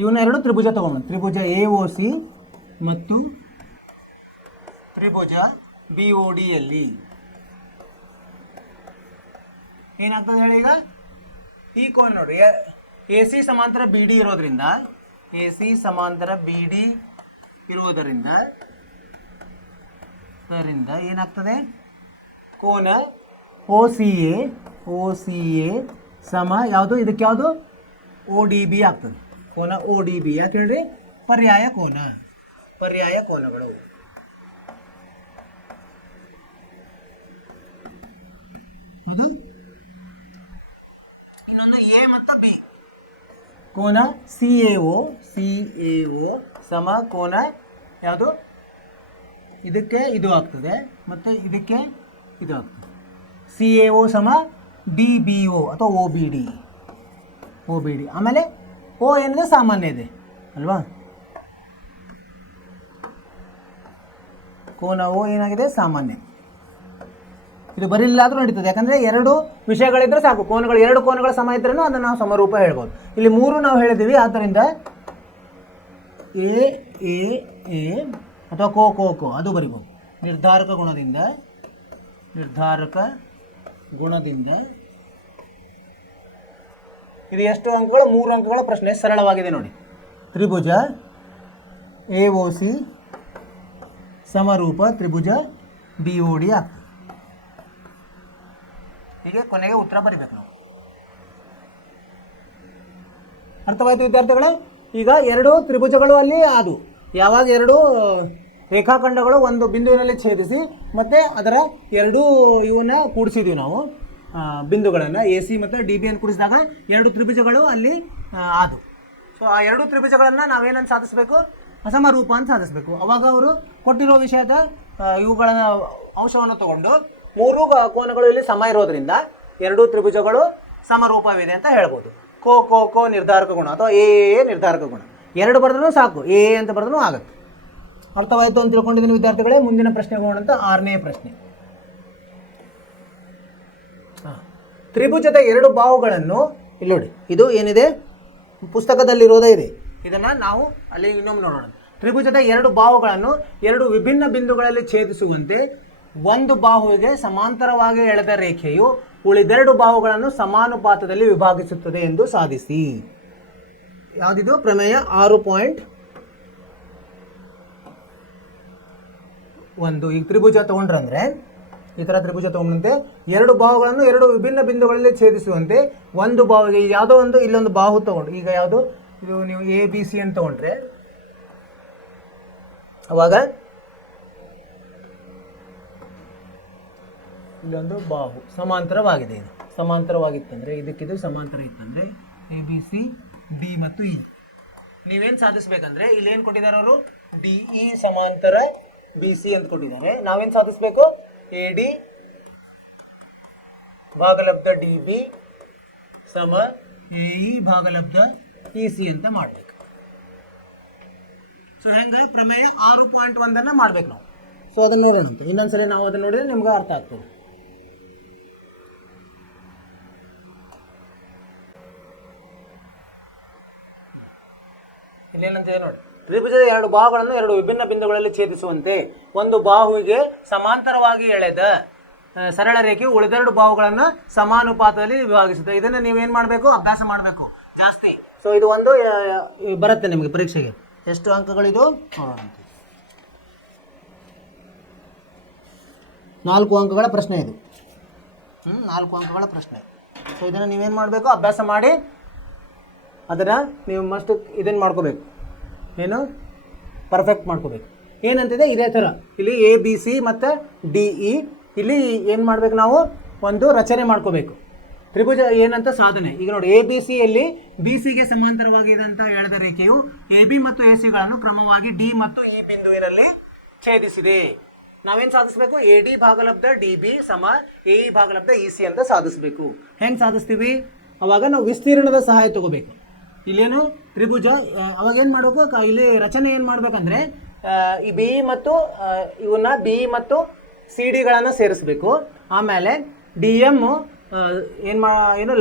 ಇವನ್ನ 2 ತ್ರಿಭುಜ ತಗೊಂಡು, ತ್ರಿಭುಜ ಎ ಒ ಸಿ ಮತ್ತು ತ್ರಿಭುಜ ಬಿ ಒ ಡಿಯಲ್ಲಿ ಏನಾಗ್ತದೆ ಹೇಳಿ. ಈಗ ಈ ಕೋನ ನೋಡಿ, ಎ ಸಿ ಸಮಾಂತರ ಬಿ ಡಿ ಇರೋದ್ರಿಂದ, ಎ ಸಿ ಸಮಾಂತರ ಬಿ ಡಿ ಇರುವುದರಿಂದ ಏನಾಗ್ತದೆ, ಕೋನ ಒ ಸಿ ಎ ಸಮ ಯಾವುದು, ಇದಕ್ಕೆ ಯಾವುದು ಒ ಡಿ ಬಿ ಆಗ್ತದೆ. ಕೋನ ಒ ಡಿ ಬಿ ಯಾಕೆ ಹೇಳ್ರಿ, ಪರ್ಯಾಯ ಕೋನಗಳು. ಇನ್ನೊಂದು ಎ ಮತ್ತು ಬಿ, ಕೋನ ಸಿ ಎ ಒ ಸಮ ಕೋನ ಯಾವುದು, ಇದಕ್ಕೆ ಇದು ಆಗ್ತದೆ ಮತ್ತು ಇದಕ್ಕೆ ಇದು ಆಗ್ತದೆ. ಸಿ ಎ ಒ ಸಮ ಡಿ ಬಿ ಒ ಅಥವಾ ಒ ಬಿ ಡಿ. ಆಮೇಲೆ ಓ ಏನಿದೆ ಸಾಮಾನ್ಯ ಇದೆ ಅಲ್ವಾ, ಕೋನ ಓ ಏನಾಗಿದೆ ಸಾಮಾನ್ಯ. ಇದು ಬರೀಲಿಲ್ಲ ಆದರೂ ನಡೀತದೆ, ಯಾಕಂದರೆ ಎರಡು ವಿಷಯಗಳಿದ್ರೆ ಸಾಕು. ಕೋನಗಳು ಎರಡು ಕೋನಗಳ ಸಮ ಇದ್ರೂ ಅದನ್ನು ನಾವು ಸಮರೂಪ ಹೇಳ್ಬೋದು. ಇಲ್ಲಿ ಮೂರು ನಾವು ಹೇಳಿದ್ದೀವಿ, ಆದ್ದರಿಂದ ಎ ಎ ಎ ಅಥವಾ ಕೋ ಕೋ ಕೋ ಅದು ಬರಿಬೋದು. ನಿರ್ಧಾರಕ ಗುಣದಿಂದ ಇದು ಎಷ್ಟು ಅಂಕಗಳು? 3 ಅಂಕಗಳ ಪ್ರಶ್ನೆ. ಸರಳವಾಗಿದೆ ನೋಡಿ. ತ್ರಿಭುಜ AOC ಸಮರೂಪ ತ್ರಿಭುಜ BOD ಆಗ್ತದೆ. ಹೀಗೆ ಕೊನೆಗೆ ಉತ್ತರ ಬರಿಬೇಕು ನಾವು. ಅರ್ಥವಾಯಿತು ವಿದ್ಯಾರ್ಥಿಗಳೇ? ಈಗ ಎರಡು ತ್ರಿಭುಜಗಳು ಅಲ್ಲಿ ಅದು ಯಾವಾಗ ಎರಡು ರೇಖಾಖಂಡಗಳು ಒಂದು ಬಿಂದುವಿನಲ್ಲಿ ಛೇದಿಸಿ ಮತ್ತೆ ಅದರ ಎರಡೂ ಇವನ್ನ ಕೂಡಿಸಿದ್ವಿ ನಾವು ಬಿಂದುಗಳನ್ನು AC ಮತ್ತು DB ಅನ್ನು ಕೂಡಿಸಿದಾಗ ಎರಡು ತ್ರಿಭುಜಗಳು ಅಲ್ಲಿ ಅದು. ಸೊ ಆ ಎರಡು ತ್ರಿಭುಜಗಳನ್ನು ನಾವೇನನ್ನು ಸಾಧಿಸಬೇಕು? ಅಸಮರೂಪ ಅಂತ ಸಾಧಿಸಬೇಕು. ಅವಾಗ ಅವರು ಕೊಟ್ಟಿರೋ ವಿಷಯದ ಇವುಗಳ ಅಂಶವನ್ನು ತಗೊಂಡು 3 ಕೋನಗಳು ಇಲ್ಲಿ ಸಮ ಇರೋದ್ರಿಂದ ಎರಡು ತ್ರಿಭುಜಗಳು ಸಮರೂಪವಿದೆ ಅಂತ ಹೇಳ್ಬೋದು. ಕೋ ಕೋ ಕೋ ನಿರ್ಧಾರಕ ಗುಣ ಅಥವಾ ಎ ನಿರ್ಧಾರಕ ಗುಣ ಎರಡು ಬರೆದ್ರೂ ಸಾಕು, ಎ ಅಂತ ಬರೆದ್ರೂ ಆಗುತ್ತೆ. ಅರ್ಥವಾಯಿತು ಅಂತ ತಿಳ್ಕೊಂಡಿದ್ದೀನಿ ವಿದ್ಯಾರ್ಥಿಗಳೇ. ಮುಂದಿನ ಪ್ರಶ್ನೆಗೆ ಹೋಗೋಣಂತ 6ನೇ ಪ್ರಶ್ನೆ. ತ್ರಿಭುಜದ ಎರಡು ಬಾಹುಗಳನ್ನು ಇಲ್ಲಿ ನೋಡಿ, ಇದು ಏನಿದೆ ಪುಸ್ತಕದಲ್ಲಿರೋದೇ ಇದೆ, ಇದನ್ನು ನಾವು ಅಲ್ಲಿ ಇನ್ನೊಮ್ಮೆ ನೋಡೋಣ. ತ್ರಿಭುಜದ ಎರಡು ಬಾಹುಗಳನ್ನು ಎರಡು ವಿಭಿನ್ನ ಬಿಂದುಗಳಲ್ಲಿ ಛೇದಿಸುವಂತೆ ಒಂದು ಬಾಹುವಿಗೆ ಸಮಾಂತರವಾಗಿ ಎಳೆದ ರೇಖೆಯು ಉಳಿದೆರಡು ಬಾಹುಗಳನ್ನು ಸಮಾನುಪಾತದಲ್ಲಿ ವಿಭಾಗಿಸುತ್ತದೆ ಎಂದು ಸಾಧಿಸಿ. ಯಾವುದಿದು? ಪ್ರಮೇಯ 6.1. ಈಗ ತ್ರಿಭುಜ ತಗೊಂಡ್ರಂದ್ರೆ ಈ ಥರ ತ್ರಿಭುಜ ತಗೊಂಡಂತೆ ಎರಡು ಬಾಹುಗಳನ್ನು ಎರಡು ವಿಭಿನ್ನ ಬಿಂದುಗಳಲ್ಲಿ ಛೇದಿಸುವಂತೆ ಒಂದು ಬಾಹುಗೆ ಯಾವುದೋ ಒಂದು ಇಲ್ಲೊಂದು ಬಾಹು ತಗೊಂಡು, ಈಗ ಯಾವುದು ಇದು ನೀವು ABC ಅಂತ ತಗೊಂಡ್ರೆ ಅವಾಗ ಇಲ್ಲೊಂದು ಬಾಹು ಸಮಾಂತರವಾಗಿದೆ. ಇದು ಸಮಾಂತರವಾಗಿತ್ತಂದರೆ ಇದಕ್ಕಿದು ಸಮಾಂತರ ಇತ್ತಂದರೆ ABC D ಮತ್ತು E. ನೀವೇನು ಸಾಧಿಸ್ಬೇಕಂದ್ರೆ ಇಲ್ಲೇನು ಕೊಟ್ಟಿದ್ದಾರೆ ಅವರು? DE ಸಮಾಂತರ BC ಅಂತ ಕೊಟ್ಟಿದ್ದಾರೆ. ನಾವೇನು ಸಾಧಿಸ್ಬೇಕು? AD ಭಾಗಲಬ್ಧ DB ಸಮ AE ಭಾಗಲಬ್ಧ EC ಅಂತ ಮಾಡಬೇಕು. ಸೊ ಹೆಂಗೆ ಪ್ರಮೇಯ 6.1 ಮಾಡ್ಬೇಕು ನಾವು. ಸೊ ಅದನ್ನು ನೋಡೋಣ. ಇನ್ನೊಂದ್ಸಲ ನಾವು ಅದನ್ನು ನೋಡಿದ್ರೆ ನಿಮ್ಗೆ ಅರ್ಥ ಆಗ್ತದೆ. ಇಲ್ಲೇನಂತಿದೆ ನೋಡಿ, ತ್ರಿಭುಜದ ಎರಡು ಬಾಹುಗಳನ್ನು ಎರಡು ವಿಭಿನ್ನ ಬಿಂದುಗಳಲ್ಲಿ ಛೇದಿಸುವಂತೆ ಒಂದು ಬಾಹುವಿಗೆ ಸಮಾಂತರವಾಗಿ ಎಳೆದ ಸರಳ ರೇಖೆಯು ಉಳಿದೆರಡು ಬಾಹುಗಳನ್ನು ಸಮಾನುಪಾತದಲ್ಲಿ ವಿಭಾಗಿಸುತ್ತೆ. ಇದನ್ನು ನೀವೇನು ಮಾಡಬೇಕು? ಅಭ್ಯಾಸ ಮಾಡಬೇಕು ಜಾಸ್ತಿ. ಸೊ ಇದು ಒಂದು ಬರುತ್ತೆ ನಿಮಗೆ ಪರೀಕ್ಷೆಗೆ. ಎಷ್ಟು ಅಂಕಗಳಿದು ನೋಡೋಣ. 4 ಅಂಕಗಳ ಪ್ರಶ್ನೆ ಇದು. 4 ಅಂಕಗಳ ಪ್ರಶ್ನೆ. ಸೊ ಇದನ್ನು ನೀವೇನು ಮಾಡಬೇಕು? ಅಭ್ಯಾಸ ಮಾಡಿ ಅದನ್ನು ನೀವು ಮಸ್ಟ್ ಇದನ್ನು ಮಾಡ್ಕೋಬೇಕು, ಏನು ಪರ್ಫೆಕ್ಟ್ ಮಾಡ್ಕೋಬೇಕು. ಏನಂತಿದೆ ಇದೇ ಥರ ಇಲ್ಲಿ ABC ಮತ್ತು DE ಇಲ್ಲಿ ಏನು ಮಾಡಬೇಕು? ನಾವು ಒಂದು ರಚನೆ ಮಾಡ್ಕೋಬೇಕು. ತ್ರಿಭುಜ ಏನಂತ ಸಾಧನೆ. ಈಗ ನೋಡಿ ABCಯಲ್ಲಿ BCಗೆ ಸಮಾಂತರವಾಗಿದಂಥ ಎಳೆದ ರೇಖೆಯು AB ಮತ್ತು ACಗಳನ್ನು ಕ್ರಮವಾಗಿ D ಮತ್ತು E ಬಿಂದುವಿನಲ್ಲಿ ಛೇದಿಸಿದೆ. ನಾವೇನು ಸಾಧಿಸಬೇಕು? AD ಭಾಗಲಬ್ಧ DB ಸಮ AE ಭಾಗಲಬ್ಧ EC ಅಂತ ಸಾಧಿಸಬೇಕು. ಹೆಂಗೆ ಸಾಧಿಸ್ತೀವಿ? ಅವಾಗ ನಾವು ವಿಸ್ತೀರ್ಣದ ಸಹಾಯ ತಗೋಬೇಕು. ಇಲ್ಲೇನು ತ್ರಿಭುಜ ಅವಾಗ ಏನು ಮಾಡಬೇಕು? ಇಲ್ಲಿ ರಚನೆ ಏನು ಮಾಡಬೇಕಂದ್ರೆ ಈ BE ಮತ್ತು ಇವನ್ನ BE ಮತ್ತು CD ಸೇರಿಸಬೇಕು. ಆಮೇಲೆ DM ಏನು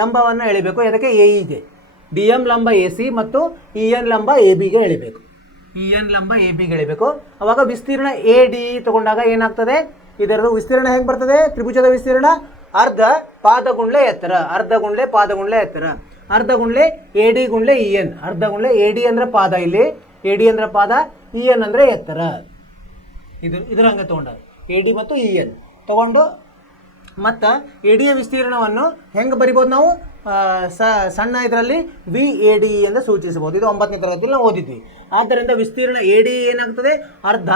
ಲಂಬವನ್ನು ಎಳಿಬೇಕು. ಅದಕ್ಕೆ AEಗೆ DM ಲಂಬ AC ಮತ್ತು EN ಲಂಬ ABಗೆ ಎಳಿಬೇಕು. EN ಲಂಬ ABಗೆ ಎಳಿಬೇಕು. ಅವಾಗ ವಿಸ್ತೀರ್ಣ AD ತಗೊಂಡಾಗ ಏನಾಗ್ತದೆ? ಇದರದ್ದು ವಿಸ್ತೀರ್ಣ ಹೆಂಗೆ ಬರ್ತದೆ? ತ್ರಿಭುಜದ ವಿಸ್ತೀರ್ಣ ಅರ್ಧ ಪಾದ ಗುಂಡ್ಲೆ ಎತ್ತರ, ಅರ್ಧ ಗುಂಡ್ಲೆ ಪಾದ ಗುಂಡ್ಲೆ ಎತ್ತರ, ಅರ್ಧ ಗುಂಡ್ಲೆ AD ಗುಂಡ್ಲೆ EN. ಅರ್ಧ ಗುಂಡ್ಲೆ AD ಅಂದ್ರೆ ಪಾದ, ಇಲ್ಲಿ AD ಅಂದ್ರೆ ಪಾದ, EN ಅಂದ್ರೆ ಎತ್ತರ. ಇದ್ರ ಹಂಗೆ ತೊಗೊಂಡಾಗ AD ಮತ್ತು EN ತಗೊಂಡು ಮತ್ತು ADಯ ವಿಸ್ತೀರ್ಣವನ್ನು ಹೆಂಗೆ ಬರಿಬೋದು ನಾವು? ಸಣ್ಣ ಇದರಲ್ಲಿ VAD ಎಂದು ಸೂಚಿಸಬಹುದು. ಇದು 9ನೇ ತರಗತಿಯಲ್ಲಿ ನಾವು ಓದಿದ್ವಿ. ಆದ್ದರಿಂದ ವಿಸ್ತೀರ್ಣ AD ಏನಾಗ್ತದೆ? ಅರ್ಧ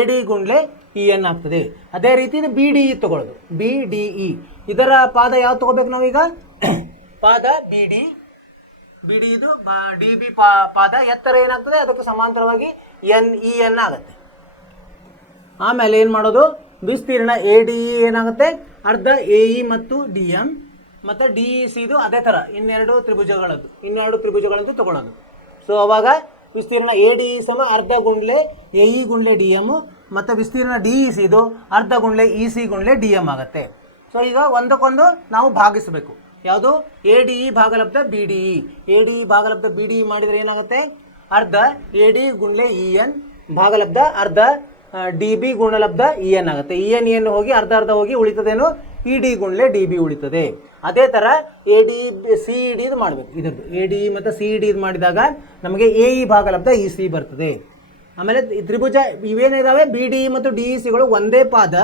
AD ಗುಂಡ್ಲೆ EN ಆಗ್ತದೆ. ಅದೇ ರೀತಿ ಇದು BDE ತಗೊಳ್ಳೋದು, BDE. ಇದರ ಪಾದ ಯಾವ್ದು ತಗೋಬೇಕು ನಾವೀಗ? ಪಾದ BD ಇದು DB ಪಾದ ಎತ್ತರ ಏನಾಗ್ತದೆ? ಅದಕ್ಕೆ ಸಮಾಂತರವಾಗಿ EN ಆಗುತ್ತೆ. ಆಮೇಲೆ ಏನು ಮಾಡೋದು? ವಿಸ್ತೀರ್ಣ ADE ಏನಾಗುತ್ತೆ? ಅರ್ಧ AE ಮತ್ತು DM ಮತ್ತು DEC ಇದು ಅದೇ ಥರ ಇನ್ನೆರಡು ತ್ರಿಭುಜಗಳದ್ದು ತಗೊಳ್ಳೋದು. ಸೊ ಅವಾಗ ವಿಸ್ತೀರ್ಣ ADE ಸಮ ಅರ್ಧ ಗುಂಡ್ಲೆ AE ಗುಂಡ್ಲೆ DM ಮತ್ತು ವಿಸ್ತೀರ್ಣ ಡಿ ಇ ಸಿ ಇದು ಅರ್ಧ ಗುಂಡ್ಲೆ ಇ ಸಿ ಗುಂಡ್ಲೆ ಡಿ ಎಮ್ ಆಗುತ್ತೆ. ಸೊ ಈಗ ಒಂದಕ್ಕೊಂದು ನಾವು ಭಾಗಿಸಬೇಕು. ಯಾವುದು ಎ ಡಿ ಇ ಭಾಗಲಬ್ಧ B D E. A D E ಭಾಗಲಬ್ಧ ಬಿ ಡಿ ಇ ಮಾಡಿದರೆ ಏನಾಗುತ್ತೆ, ಅರ್ಧ ಎ ಡಿ ಗುಂಡ್ಲೆ ಇ ಎನ್ ಭಾಗಲಬ್ಧ ಅರ್ಧ ಡಿ ಬಿ ಗುಣಲಬ್ಧ ಇ ಎನ್ ಆಗುತ್ತೆ. ಇ ಎನ್ ಹೋಗಿ ಅರ್ಧ ಅರ್ಧ ಹೋಗಿ ಉಳಿತದೇನು ಇ ಡಿ ಗುಂಡ್ಲೆ ಡಿ ಬಿ ಉಳಿತದೆ. ಅದೇ ಥರ A D C E D ಇದು ಮಾಡಬೇಕು. ಇದರದ್ದು ಎ ಡಿ ಮತ್ತು ಸಿ ಇ ಡಿ ಇದು ಮಾಡಿದಾಗ ನಮಗೆ ಎ ಇ ಭಾಗಲಬ್ಧ ಇ ಸಿ ಬರ್ತದೆ. ಆಮೇಲೆ ತ್ರಿಭುಜ ಇವೇನಿದಾವೆ ಬಿ ಡಿ ಇ ಮತ್ತು ಡಿ ಇ ಸಿಗಳು ಒಂದೇ ಪಾದ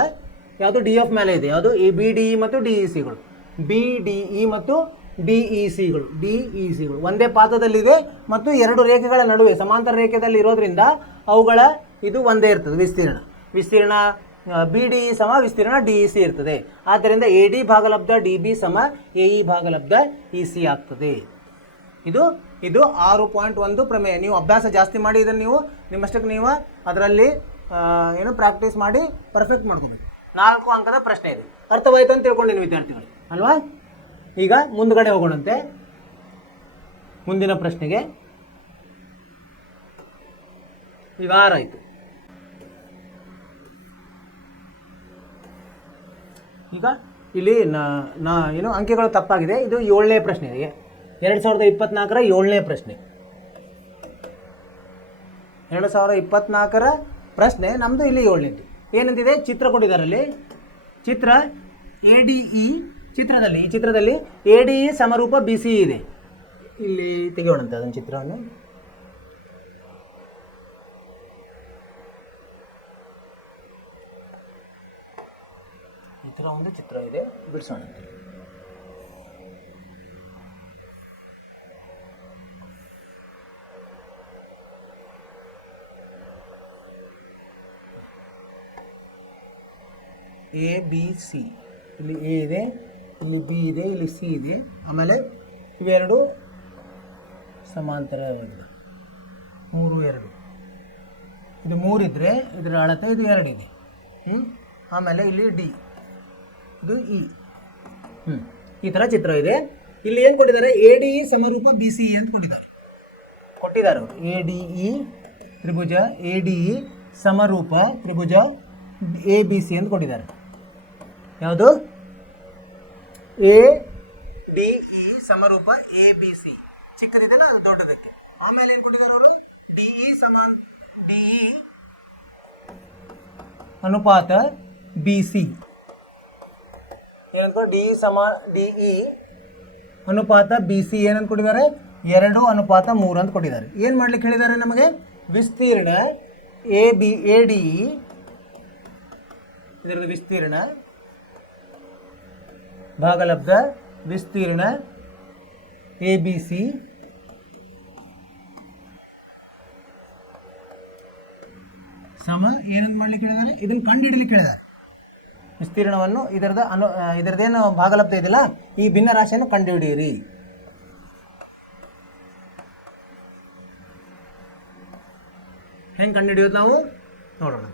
ಯಾವುದು ಡಿ ಎಫ್ ಮೇಲೆ ಇದೆ. ಯಾವುದು ಈ ಬಿ ಡಿ ಇ ಮತ್ತು ಡಿ ಇ ಸಿಗಳು, ಬಿ ಡಿ ಇ ಮತ್ತು ಡಿ ಇ ಸಿಗಳು ಒಂದೇ ಪಾದದಲ್ಲಿದೆ ಮತ್ತು ಎರಡು ರೇಖೆಗಳ ನಡುವೆ ಸಮಾಂತರ ರೇಖೆಯಲ್ಲಿ ಇರೋದ್ರಿಂದ ಅವುಗಳ ಇದು ಒಂದೇ ಇರ್ತದೆ ವಿಸ್ತೀರ್ಣ ಬಿ ಡಿ ಇ ಸಮ ವಿಸ್ತೀರ್ಣ ಡಿ ಇ ಸಿ ಇರ್ತದೆ. ಆದ್ದರಿಂದ ಎ ಡಿ ಭಾಗಲಬ್ಧ ಡಿ ಬಿ ಸಮ ಎ ಇ ಭಾಗಲಬ್ಧ ಇ ಸಿ ಆಗ್ತದೆ. ಇದು 6.1 ಪ್ರಮೇಯ. ನೀವು ಅಭ್ಯಾಸ ಜಾಸ್ತಿ ಮಾಡಿ ಇದನ್ನು ನೀವು ನಿಮ್ಮಷ್ಟಕ್ಕೆ ನೀವು ಅದರಲ್ಲಿ ಏನು ಪ್ರಾಕ್ಟೀಸ್ ಮಾಡಿ ಪರ್ಫೆಕ್ಟ್ ಮಾಡ್ಕೋಬೇಕು. 4 ಅಂಕದ ಪ್ರಶ್ನೆ ಇದೆ. ಅರ್ಥವಾಯಿತು ಅಂತ ತಿಳ್ಕೊಂಡಿನಿ ವಿದ್ಯಾರ್ಥಿಗಳು ಅಲ್ವಾ? ಈಗ ಮುಂದ್ಗಡೆ ಹೋಗೋಣಂತೆ ಮುಂದಿನ ಪ್ರಶ್ನೆಗೆ. ಈಗ 6 ಆಯಿತು. ಈಗ ಇಲ್ಲಿ ಏನು ಅಂಕೆಗಳು ತಪ್ಪಾಗಿದೆ. ಇದು 7ನೇ ಪ್ರಶ್ನೆ ಇದೆ. 2024ರ 7ನೇ ಪ್ರಶ್ನೆ. 2024ರ ಪ್ರಶ್ನೆ ನಮ್ಮದು ಇಲ್ಲಿ 7ನೇದು. ಏನಂತಿದೆ, ಚಿತ್ರ ಕೊಟ್ಟಿದ್ದಾರಲ್ಲಿ. ಚಿತ್ರ ಎ ಡಿ ಇ ಚಿತ್ರದಲ್ಲಿ ಎ ಡಿ ಇ ಸಮರೂಪ ಬಿ ಸಿ ಇದೆ. ಇಲ್ಲಿ ತೆಗೆಯೋಣಂತೆ ಅದನ್ನು ಚಿತ್ರವನ್ನು. ಈ ಥರ ಒಂದು ಚಿತ್ರ ಇದೆ, ಬಿಡಿಸೋಣ. ಎ ಬಿ ಸಿ, ಇಲ್ಲಿ ಎ ಇದೆ, ಇಲ್ಲಿ ಬಿ ಇದೆ, ಇಲ್ಲಿ ಸಿ ಇದೆ. ಆಮೇಲೆ ಇವೆರಡು ಸಮಾಂತರವಾಗಿದೆ. 3 2 ಇದು 3 ಇದ್ದರೆ ಇದರ ಅಳತೆ ಇದು 2 ಇದೆ. ಆಮೇಲೆ ಇಲ್ಲಿ ಡಿ, ಇದು ಇ. ಈ ಥರ ಚಿತ್ರ ಇದೆ. ಇಲ್ಲಿ ಏನು ಕೊಟ್ಟಿದ್ದಾರೆ, ಎ ಡಿ ಇ ಸಮರೂಪ ಬಿ ಸಿ ಇ ಅಂತ ಕೊಟ್ಟಿದ್ದಾರೆ. ಎ ಡಿ ಇ ತ್ರಿಭುಜ ಎ ಡಿ ಇ ಸಮರೂಪ ತ್ರಿಭುಜ ಎ ಬಿ ಸಿ ಅಂತ ಕೊಟ್ಟಿದ್ದಾರೆ. ಯಾವುದು ಎ ಡಿ ಇ ಸಮರೂಪ ಎ ಬಿ ಸಿ ಚಿಕ್ಕದಿದೆ ಅದು ದೊಡ್ಡದಕ್ಕೆ. ಆಮೇಲೆ ಏನು ಕೊಟ್ಟಿದ್ದಾರೆ ಅವರು, ಡಿ ಇ ಅನುಪಾತ ಬಿ ಸಿ. ಏನಂತ ಡಿ ಇ ಅನುಪಾತ ಬಿ ಸಿ ಏನಂತ ಕೊಟ್ಟಿದ್ದಾರೆ, 2:3 ಅಂತ ಕೊಟ್ಟಿದ್ದಾರೆ. ಏನು ಮಾಡ್ಲಿಕ್ಕೆ ಹೇಳಿದ್ದಾರೆ ನಮಗೆ, ವಿಸ್ತೀರ್ಣ ಎ ಡಿ ಇ ಇದರದ್ದು ವಿಸ್ತೀರ್ಣ ಭಾಗಲಬ್ಧ ವಿಸ್ತೀರ್ಣ ಎ ಬಿ ಸಿ ಸಮ ಏನಂತ ಮಾಡ್ಲಿಕ್ಕೆ ಹೇಳಿದ್ದಾರೆ, ಇದನ್ನು ಕಂಡುಹಿಡಲಿಕ್ಕೆ ಹೇಳಿದ್ದಾರೆ. ವಿಸ್ತೀರ್ಣವನ್ನು ಇದರದ್ದೇನು ಭಾಗಲಬ್ಧ ಇದೆಯಲ್ಲ ಈ ಭಿನ್ನ ರಾಶಿಯನ್ನು ಕಂಡುಹಿಡಿಯಿರಿ. ಹೆಂಗೆ ಕಂಡುಹಿಡಿಯೋದು ನಾವು ನೋಡೋಣ.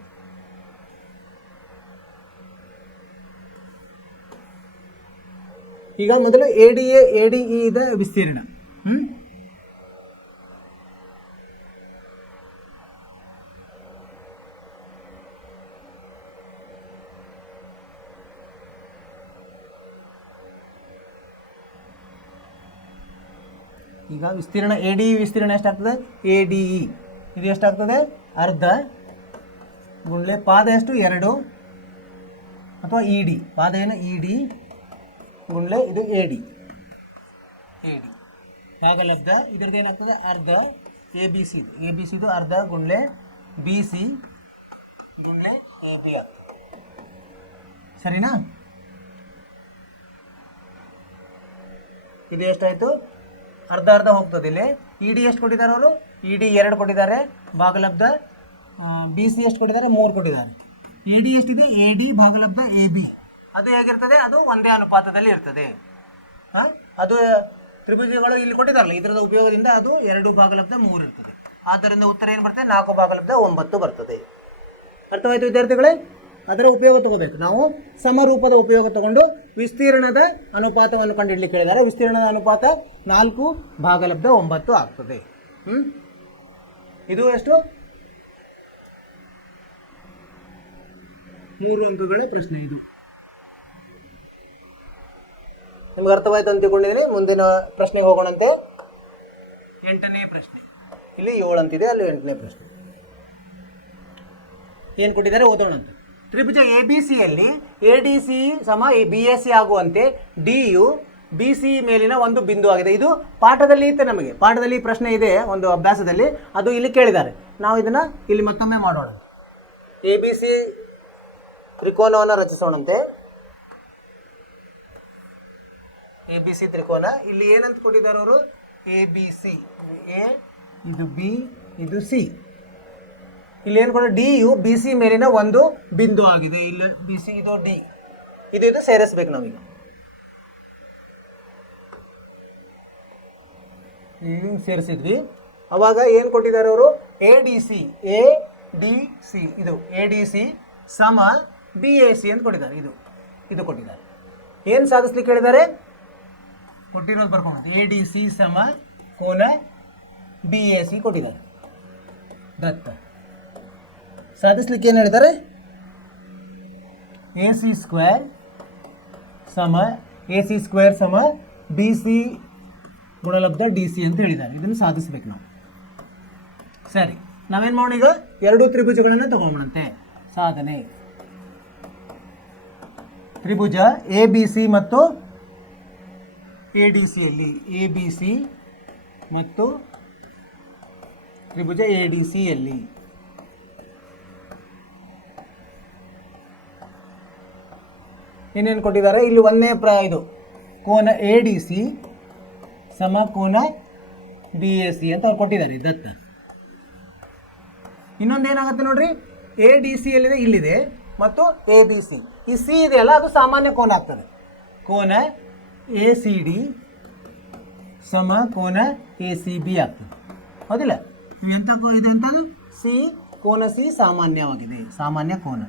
ಈಗ ಮೊದಲು ಎ ಡಿ ಇ ಇದೆ ವಿಸ್ತೀರ್ಣ. ಈಗ ವಿಸ್ತೀರ್ಣ ಎ ಡಿ ಇ ವಿಸ್ತೀರ್ಣ ಎಷ್ಟಾಗ್ತದೆ, ಎ ಡಿ ಇ ಇದು ಎಷ್ಟಾಗ್ತದೆ, ಅರ್ಧ ಗುಂಡ್ಲೆ ಪಾದ ಎಷ್ಟು 2 ಅಥವಾ ಇ ಡಿ ಪಾದ ಏನು ಇ ಡಿ ಗುಂಡ್ಲೆ ಇದು ಎ ಡಿ ಭಾಗಲಬ್ಧ ಇದ್ರದ್ದು ಏನಾಗ್ತದೆ, ಅರ್ಧ ಎ ಬಿ ಸಿದು ಅರ್ಧ ಗುಂಡ್ಲೆ ಬಿ ಸಿ ಗುಂಡ್ಲೆ ಎ ಬಿ ಆಗ್ತದೆ. ಸರಿನಾ? ಇದು ಎಷ್ಟಾಯಿತು, ಅರ್ಧ ಅರ್ಧ ಹೋಗ್ತದೆ. ಇಲ್ಲಿ ಇ ಡಿ ಎಷ್ಟು ಕೊಟ್ಟಿದ್ದಾರೆ ಅವರು, ಇ ಡಿ 2 ಕೊಟ್ಟಿದ್ದಾರೆ. ಭಾಗಲಬ್ಧ ಬಿ ಸಿ ಎಷ್ಟು ಕೊಟ್ಟಿದ್ದಾರೆ, 3 ಕೊಟ್ಟಿದ್ದಾರೆ. ಎ ಡಿ ಎಷ್ಟಿದೆ, ಎ ಡಿ ಭಾಗಲಬ್ಧ ಎ ಬಿ ಅದು ಹೇಗಿರ್ತದೆ, ಅದು ಒಂದೇ ಅನುಪಾತದಲ್ಲಿ ಇರ್ತದೆ. ಅದು ತ್ರಿಭುಜಗಳು ಇಲ್ಲಿ ಕೊಟ್ಟಿದ್ದಾರಲ್ಲ ಇದರದ ಉಪಯೋಗದಿಂದ ಅದು 2 ಭಾಗಲಬ್ಧ 3 ಇರ್ತದೆ. ಆದ್ದರಿಂದ ಉತ್ತರ ಏನು ಬರ್ತದೆ, 4 ಭಾಗಲಬ್ಧ 9 ಬರ್ತದೆ. ಅರ್ಥವಾಯಿತು ವಿದ್ಯಾರ್ಥಿಗಳೇ? ಅದರ ಉಪಯೋಗ ತಗೋಬೇಕು ನಾವು. ಸಮರೂಪದ ಉಪಯೋಗ ತಗೊಂಡು ವಿಸ್ತೀರ್ಣದ ಅನುಪಾತವನ್ನು ಕಂಡುಹಿಡಲಿಕ್ಕೆ ಹೇಳಿದ್ದಾರೆ. ವಿಸ್ತೀರ್ಣದ ಅನುಪಾತ 4 ಭಾಗಲಬ್ಧ 9 ಆಗ್ತದೆ. ಇದು ಎಷ್ಟು, 3 ಅಂಕಗಳ ಪ್ರಶ್ನೆ ಇದು. ನಿಮ್ಗೆ ಅರ್ಥವಾಯ್ತು ಅಂತ ತಿಳ್ಕೊಂಡಿದ್ದೀನಿ. ಮುಂದಿನ ಪ್ರಶ್ನೆಗೆ ಹೋಗೋಣಂತೆ. 8ನೇ ಪ್ರಶ್ನೆ. ಇಲ್ಲಿ 7 ಅಂತಿದೆ, ಅಲ್ಲಿ 8ನೇ ಪ್ರಶ್ನೆ. ಏನು ಕೊಟ್ಟಿದ್ದಾರೆ ಓದೋಣಂತೆ. ತ್ರಿಭುಜ ಎ ಬಿ ಸಿಯಲ್ಲಿ ಎ ಡಿ ಸಿ ಸಮ ಬಿ ಎಸ್ ಸಿ ಆಗುವಂತೆ ಡಿ ಯು ಬಿ ಸಿ ಮೇಲಿನ ಒಂದು ಬಿಂದು ಆಗಿದೆ. ಇದು ಪಾಠದಲ್ಲಿ ಇತ್ತು, ನಮಗೆ ಪಾಠದಲ್ಲಿ ಪ್ರಶ್ನೆ ಇದೆ ಒಂದು ಅಭ್ಯಾಸದಲ್ಲಿ, ಅದು ಇಲ್ಲಿ ಕೇಳಿದ್ದಾರೆ. ನಾವು ಇದನ್ನು ಇಲ್ಲಿ ಮತ್ತೊಮ್ಮೆ ಮಾಡೋಣ. ಎ ಬಿ ಸಿ ತ್ರಿಕೋನವನ್ನು ರಚಿಸೋಣಂತೆ. ಎ ಬಿ ಸಿ ತ್ರಿಕೋನ ಇಲ್ಲಿ ಏನಂತ ಕೊಟ್ಟಿದ್ದಾರೆ ಅವರು, ಎ ಬಿ ಸಿ, ಎ ಇದು ಬಿ ಇದು ಸಿ. ಇಲ್ಲಿ ಏನು ಕೊಡ, ಡಿ ಯು ಬಿ ಸಿ ಮೇಲಿನ ಒಂದು ಬಿಂದು ಆಗಿದೆ. ಇಲ್ಲಿ ಬಿ ಸಿ ಇದು ಡಿ, ಇದು ಸೇರಿಸ್ಬೇಕು ನಮಗೆ. ಸೇರಿಸಿದ್ವಿ. ಅವಾಗ ಏನು ಕೊಟ್ಟಿದ್ದಾರೆ ಅವರು, A D C, A D C, ಇದು ಎ ಡಿ ಸಿ ಸಮ ಬಿ ಎ ಸಿ ಅಂತ ಕೊಟ್ಟಿದ್ದಾರೆ. ಇದು ಕೊಟ್ಟಿದ್ದಾರೆ. ಏನು ಸಾಧಿಸ್ಲಿಕ್ಕೆ ಹೇಳಿದ್ದಾರೆ, ಕೊಟ್ಟಿರೋದು ಬರ್ಕೊಂಡು ಎ ಡಿ ಸಿ ಸಮ ಕೋನ ಬಿ ಎ ಸಿ ಕೊಟ್ಟಿದ್ದಾರೆ. ದತ್ತ ಸಾಧಿಸ್ಲಿಕ್ಕೆ ಏನು ಹೇಳಿದ್ದಾರೆ, ಎ ಸಿ ಸ್ಕ್ವೇರ್ ಸಮ ಬಿ ಸಿ ಗುಣಲಬ್ಧ ಡಿ ಸಿ ಅಂತ ಹೇಳಿದ್ದಾರೆ. ಇದನ್ನು ಸಾಧಿಸ್ಬೇಕು ನಾವು. ಸರಿ, ನಾವೇನು ಮಾಡೋಣ ಈಗ, 2 ತ್ರಿಭುಜಗಳನ್ನು ತಗೊಂಡಂತೆ. ಸಾಧನೆ ತ್ರಿಭುಜ ಎ ಬಿ ಸಿ ಮತ್ತು ಎ ಡಿ ಸಿಯಲ್ಲಿ, ಎ ಬಿ ಸಿ ಮತ್ತು ತ್ರಿಭುಜ ಎ ಡಿ ಸಿಯಲ್ಲಿ ಏನೇನು ಕೊಟ್ಟಿದ್ದಾರೆ, ಇಲ್ಲಿ ಒಂದೇ ಇದು ಕೋನ ಎ ಡಿ ಸಿ ಸಮ ಕೋನ ಬಿ ಎ ಸಿ ಅಂತ ಅವ್ರು ಕೊಟ್ಟಿದ್ದಾರೆ ದತ್ತ. ಇನ್ನೊಂದು ಏನಾಗುತ್ತೆ ನೋಡ್ರಿ, ಎ ಡಿ ಸಿ ಎಲ್ಲಿದೆ, ಇಲ್ಲಿದೆ, ಮತ್ತು ಎ ಬಿ ಸಿ, ಈ ಸಿ ಇದೆಯಲ್ಲ ಅದು ಸಾಮಾನ್ಯ ಕೋನ ಆಗ್ತದೆ. ಕೋನ ಎ ಸಿ ಡಿ ಸಮ ಕೋನ ಎ ಸಿ ಬಿ ಆಗ್ತದೆ, ಹೌದಿಲ್ಲ? ಎಂಥ ಇದು ಎಂಥದ್ದು, ಸಿ ಕೋನ ಸಿ ಸಾಮಾನ್ಯವಾಗಿದೆ, ಸಾಮಾನ್ಯ ಕೋನ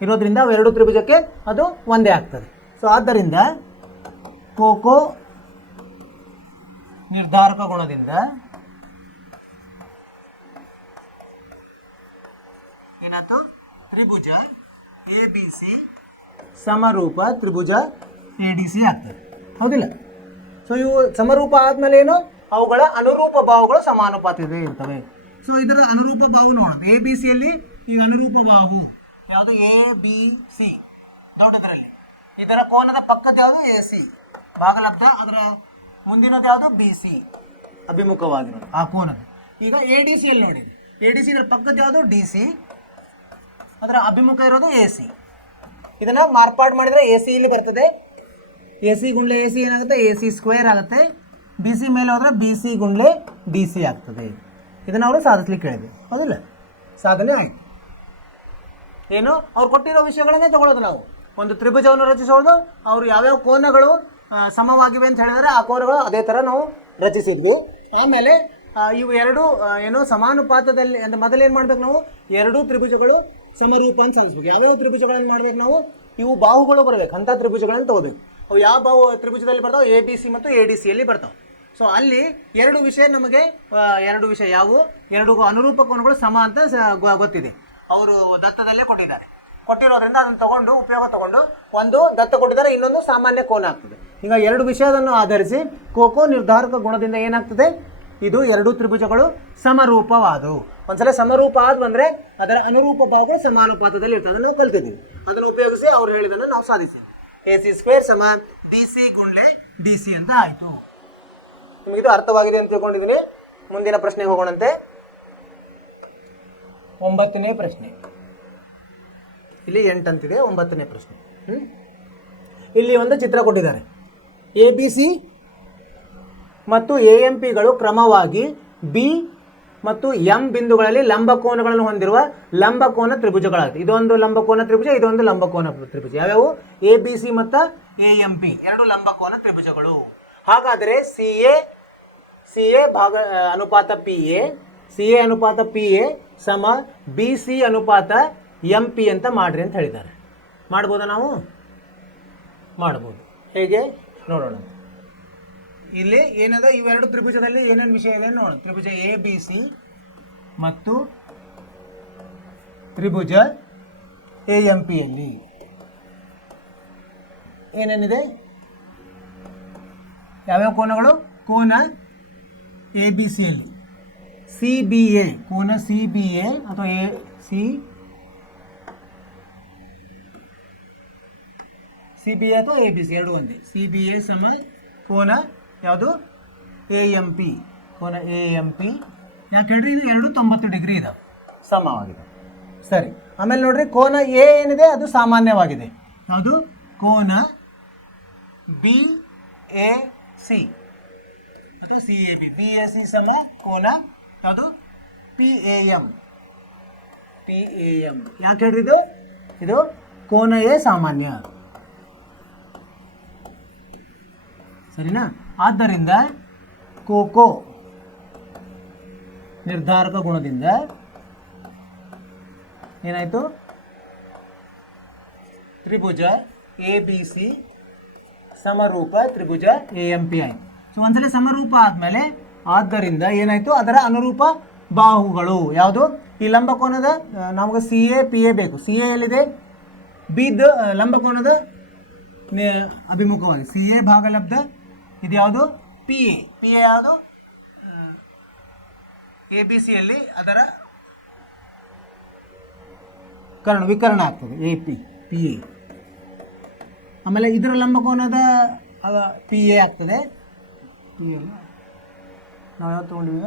ಇರೋದ್ರಿಂದ ಅವೆರಡು ತ್ರಿಭುಜಕ್ಕೆ ಅದು ಒಂದೇ ಆಗ್ತದೆ. ಸೊ ಆದ್ದರಿಂದ ಕೋಕೋ ನಿರ್ಧಾರಕ ಗುಣದಿಂದ ಏನಾಯ್ತು, ತ್ರಿಭುಜ ಎ ಬಿ ಸಿ ಸಮರೂಪ ತ್ರಿಭುಜ ಎ ಡಿ ಸಿ ಆಗ್ತದೆ, ಹೌದಿಲ್ಲ? ಸೊ ಇವು ಸಮರೂಪ ಆದ್ಮೇಲೆ ಏನು, ಅವುಗಳ ಅನುರೂಪ ಬಾಹುಗಳು ಸಮಾನುಪಾತದಲ್ಲಿ ಇರ್ತವೆ. ಸೊ ಇದರ ಅನುರೂಪ ಬಾಹು ನೋಡೋದು, ಎ ಬಿ ಸಿಯಲ್ಲಿ ಈಗ ಅನುರೂಪ ಬಾಹು ಯಾವುದು, ಎ ಬಿ ಸಿ ದೊಡ್ಡದರಲ್ಲಿ, ಇದರ ಕೋನದ ಪಕ್ಕದ ಯಾವುದು ಎ ಸಿ ಭಾಗಲಬ್ಧ, ಅದರ ಮುಂದಿನದು ಯಾವುದು ಬಿ ಸಿ ಅಭಿಮುಖವಾಗಿರೋದು ಆ ಕೋನದ. ಈಗ ಎ ಡಿ ಸಿಯಲ್ಲಿ ನೋಡಿ, ಎ ಡಿ ಸಿ ಇದರ ಪಕ್ಕದ ಯಾವುದು ಡಿ ಸಿ, ಅದರ ಅಭಿಮುಖ ಇರೋದು ಎ ಸಿ. ಇದನ್ನು ಮಾರ್ಪಾಡು ಮಾಡಿದರೆ ಎ ಸಿ ಇಲ್ಲಿ ಬರ್ತದೆ, ಎ ಸಿ ಗುಂಡ್ಲೆ ಎ ಸಿ ಏನಾಗುತ್ತೆ, ಎ ಸಿ ಸ್ಕ್ವೇರ್ ಆಗುತ್ತೆ. ಬಿ ಸಿ ಮೇಲೆ ಹೋದರೆ ಬಿ ಸಿ ಗುಂಡ್ಲೆ ಡಿ ಸಿ ಆಗ್ತದೆ. ಇದನ್ನು ಅವರು ಸಾಧಿಸ್ಲಿಕ್ಕೆ ಹೇಳಿದೆ, ಹೌದಿಲ್ಲ? ಸಾಧನೆ ಆಯಿತು. ಏನು, ಅವ್ರು ಕೊಟ್ಟಿರೋ ವಿಷಯಗಳನ್ನೇ ತಗೊಳ್ಳೋದು ನಾವು. ಒಂದು ತ್ರಿಭುಜವನ್ನು ರಚಿಸೋದು, ಅವರು ಯಾವ್ಯಾವ ಕೋನಗಳು ಸಮವಾಗಿವೆ ಅಂತ ಹೇಳಿದರೆ ಆ ಕೋನಗಳು ಅದೇ ಥರ ನಾವು ರಚಿಸಿದ್ವಿ. ಆಮೇಲೆ ಇವು ಎರಡು ಏನು ಸಮಾನುಪಾತದಲ್ಲಿ ಅಂತ ಮೊದಲೇನು ಮಾಡ್ಬೇಕು ನಾವು, ಎರಡೂ ತ್ರಿಭುಜಗಳು ಸಮರೂಪ ಅಂತ ಸಾಧಿಸ್ಬೇಕು. ಯಾವ್ಯಾವ ತ್ರಿಭುಜಗಳನ್ನು ಮಾಡ್ಬೇಕು ನಾವು, ಇವು ಬಾಹುಗಳು ಬರಬೇಕು, ಅಂಥ ತ್ರಿಭುಜಗಳನ್ನು ತಗೋಬೇಕು. ಅವು ಯಾವ ಬಾಹು ತ್ರಿಭುಜದಲ್ಲಿ ಬರ್ತಾವೆ, ಎ ಬಿ ಸಿ ಮತ್ತು ಎ ಡಿ ಸಿಯಲ್ಲಿ ಬರ್ತಾವೆ. ಸೊ ಅಲ್ಲಿ ಎರಡು ವಿಷಯ ನಮಗೆ, ಎರಡು ವಿಷಯ ಯಾವುವು, ಎರಡು ಅನುರೂಪ ಕೋನಗಳು ಸಮ ಅಂತ ಗೊತ್ತಿದೆ, ಅವರು ದತ್ತದಲ್ಲೇ ಕೊಟ್ಟಿದ್ದಾರೆ. ಕೊಟ್ಟಿರೋದ್ರಿಂದ ಅದನ್ನು ತಗೊಂಡು ಉಪಯೋಗ ತಗೊಂಡು ಒಂದು ದತ್ತ ಕೊಟ್ಟಿದ್ದಾರೆ, ಇನ್ನೊಂದು ಸಾಮಾನ್ಯ ಕೋನ ಆಗ್ತದೆ. ಈಗ ಎರಡು ವಿಷಯವನ್ನು ಆಧರಿಸಿ ಕೋಕೋ ನಿರ್ಧಾರಕ ಗುಣದಿಂದ ಏನಾಗ್ತದೆ, ಇದು ಎರಡು ತ್ರಿಭುಜಗಳು ಸಮರೂಪವಾದವು. ಒಂದ್ಸಲ ಸಮರೂಪ ಆದ್ ಬಂದರೆ ಅದರ ಅನುರೂಪ ಬಾಹುಗಳು ಸಮಾನುಪಾತದಲ್ಲಿ ಇರ್ತದೆ, ಅದನ್ನು ನಾವು ಕಲ್ತಿದ್ದೀವಿ. ಅದನ್ನು ಉಪಯೋಗಿಸಿ ಅವ್ರು ಹೇಳಿದನ್ನು ನಾವು ಸಾಧಿಸಿದ್ವಿ. ಎ ಸಿ ಸ್ಕ್ವೇರ್ ಸಮ ಬಿ ಸಿ ಗುಂಡ್ಲೆ ಡಿ ಸಿ ಅಂತ ಆಯಿತು. ನಿಮಗಿದು ಅರ್ಥವಾಗಿದೆ ಅಂತ ತಿಳ್ಕೊಂಡಿದ್ದೀನಿ. ಮುಂದಿನ ಪ್ರಶ್ನೆಗೆ ಹೋಗೋಣಂತೆ. 9ನೇ ಪ್ರಶ್ನೆ. ಇಲ್ಲಿ 8 ಅಂತಿದೆ, 9ನೇ ಪ್ರಶ್ನೆ. ಇಲ್ಲಿ ಒಂದು ಚಿತ್ರ ಕೊಟ್ಟಿದ್ದಾರೆ. ಎ ಬಿ ಸಿ ಮತ್ತು ಎ ಎಂ ಪಿಗಳು ಕ್ರಮವಾಗಿ ಬಿ ಮತ್ತು ಎಂ ಬಿಂದುಗಳಲ್ಲಿ ಲಂಬಕೋನಗಳನ್ನು ಹೊಂದಿರುವ ಲಂಬಕೋನ ತ್ರಿಭುಜಗಳಾಗ್ತವೆ. ಇದೊಂದು ಲಂಬಕೋನ ತ್ರಿಭುಜ, ಇದೊಂದು ಲಂಬಕೋನ ತ್ರಿಭುಜ. ಯಾವ್ಯಾವು, ಎ ಬಿ ಸಿ ಮತ್ತು ಎ ಎಂ ಪಿ ಎರಡು ಲಂಬಕೋನ ತ್ರಿಭುಜಗಳು. ಹಾಗಾದರೆ ಸಿ ಎ ಭಾಗ ಅನುಪಾತ ಪಿ ಎ, ಸಿ ಎ ಅನುಪಾತ ಪಿ ಎ ಸಮ ಬಿ ಸಿ ಅನುಪಾತ ಎಂ ಪಿ ಅಂತ ಮಾಡ್ರಿ ಅಂತ ಹೇಳಿದ್ದಾರೆ. ಮಾಡ್ಬೋದಾ ನಾವು? ಮಾಡ್ಬೋದು. ಹೇಗೆ ನೋಡೋಣ. ಇಲ್ಲಿ ಏನದ, ಇವೆರಡು ತ್ರಿಭುಜದಲ್ಲಿ ಏನೇನು ವಿಷಯ ಇದೆ ನೋಡೋಣ. ತ್ರಿಭುಜ ಎ ಬಿ ಸಿ ಮತ್ತು ತ್ರಿಭುಜ AMPಯಲ್ಲಿ ಏನೇನಿದೆ? ಯಾವ್ಯಾವ ಕೋನಗಳು? ಕೋನ ABCಯಲ್ಲಿ, CBA ಕೋನ CBA ಅಥವಾ CBA ಅಥವಾ ABC ಎರಡು ಒಂದೇ. CBA ಸಮ ಕೋನ ಯಾವುದು? AMP ಕೋನ AMP. ಯಾಕೆ ಹೇಳ್ರಿ? ಇದು ಎರಡು 90 ಡಿಗ್ರಿ ಇದಾವೆ, ಸಮವಾಗಿದೆ. ಸರಿ, ಆಮೇಲೆ ನೋಡ್ರಿ ಕೋನ ಎ ಏನಿದೆ ಅದು ಸಾಮಾನ್ಯವಾಗಿದೆ. ಯಾವುದು? ಕೋನ BAC ಅಥವಾ CAB. BAC ಸಮ ಕೋನ ಯಾವುದು? PAM. ಯಾಕೆ ಹೇಳ್ರಿ? ಇದು ಕೋನ ಎ ಸಾಮಾನ್ಯ, ಸರಿನಾ? ಆದ್ದರಿಂದ ಕೋಕೋ ನಿರ್ಧಾರಕ ಗುಣದಿಂದ ಏನಾಯಿತು? ತ್ರಿಭುಜ ABC ಸಮರೂಪ ತ್ರಿಭುಜ AMP ಆಯಿತು. ಸೊ ಒಂದ್ಸಲ ಸಮರೂಪ ಆದಮೇಲೆ ಆದ್ದರಿಂದ ಏನಾಯಿತು? ಅದರ ಅನುರೂಪ ಬಾಹುಗಳು ಯಾವುದು? ಈ ಲಂಬಕೋನದ ನಮಗೆ CA PA ಬೇಕು. CA ಎಲ್ಲಿದೆ? ಬಿದ ಲಂಬಕೋನದ ಅಭಿಮುಖವಾಗಿ CA ಭಾಗಲಬ್ಧ. ಇದು ಯಾವುದು? PA ಯಾವುದು? ABCಯಲ್ಲಿ ಅದರ ವಿಕರ್ಣ ಆಗ್ತದೆ PA. ಆಮೇಲೆ ಇದರ ಲಂಬಕೋನದ PA ಆಗ್ತದೆ. ನಾವು ಯಾವ್ದು ತೊಗೊಂಡಿವಿ ಈಗ?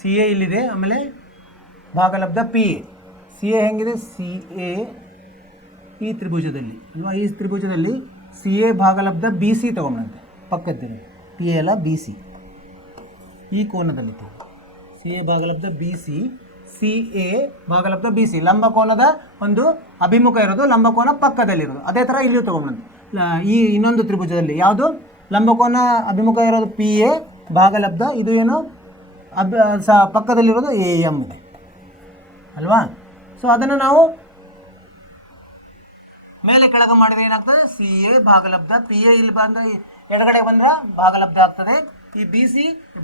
CA ಇಲ್ಲಿದೆ. ಆಮೇಲೆ ಭಾಗಲಬ್ಧ CA ಹೆಂಗಿದೆ? CA ಈ ತ್ರಿಭುಜದಲ್ಲಿ ಅಲ್ವಾ? ಈ ತ್ರಿಭುಜದಲ್ಲಿ CA ಭಾಗಲಬ್ಧ BC ತಗೊಂಡಂತೆ ಪಕ್ಕದಲ್ಲಿ. PA ಅಲ್ಲ, BC ಈ ಕೋನದಲ್ಲಿ CA ಭಾಗಲಬ್ಧ BC. CA ಭಾಗಲಬ್ಧ BC ಲಂಬಕೋನದ ಒಂದು ಅಭಿಮುಖ ಇರೋದು, ಲಂಬಕೋನ ಪಕ್ಕದಲ್ಲಿರೋದು. ಅದೇ ಥರ ಇಲ್ಲಿ ತಗೊಂಡಂತೆ ಈ ಇನ್ನೊಂದು ತ್ರಿಭುಜದಲ್ಲಿ ಯಾವುದು? ಲಂಬಕೋನ ಅಭಿಮುಖ ಇರೋದು PA ಭಾಗಲಬ್ಧ. ಇದು ಏನು? ಪಕ್ಕದಲ್ಲಿರೋದು AM ಇದೆ ಅಲ್ವಾ? ಸೊ ಅದನ್ನು ನಾವು ಮೇಲೆ ಕೆಳಗೆ ಮಾಡಿದ್ರೆ ಏನಾಗ್ತದೆ? CA ಭಾಗಲಬ್ಧ PA ಇಲ್ಲಿ ಬಂದ ಎಡಗಡೆ ಬಂದ್ರೆ ಭಾಗಲಬ್ಧ ಆಗ್ತದೆ. ಈ BC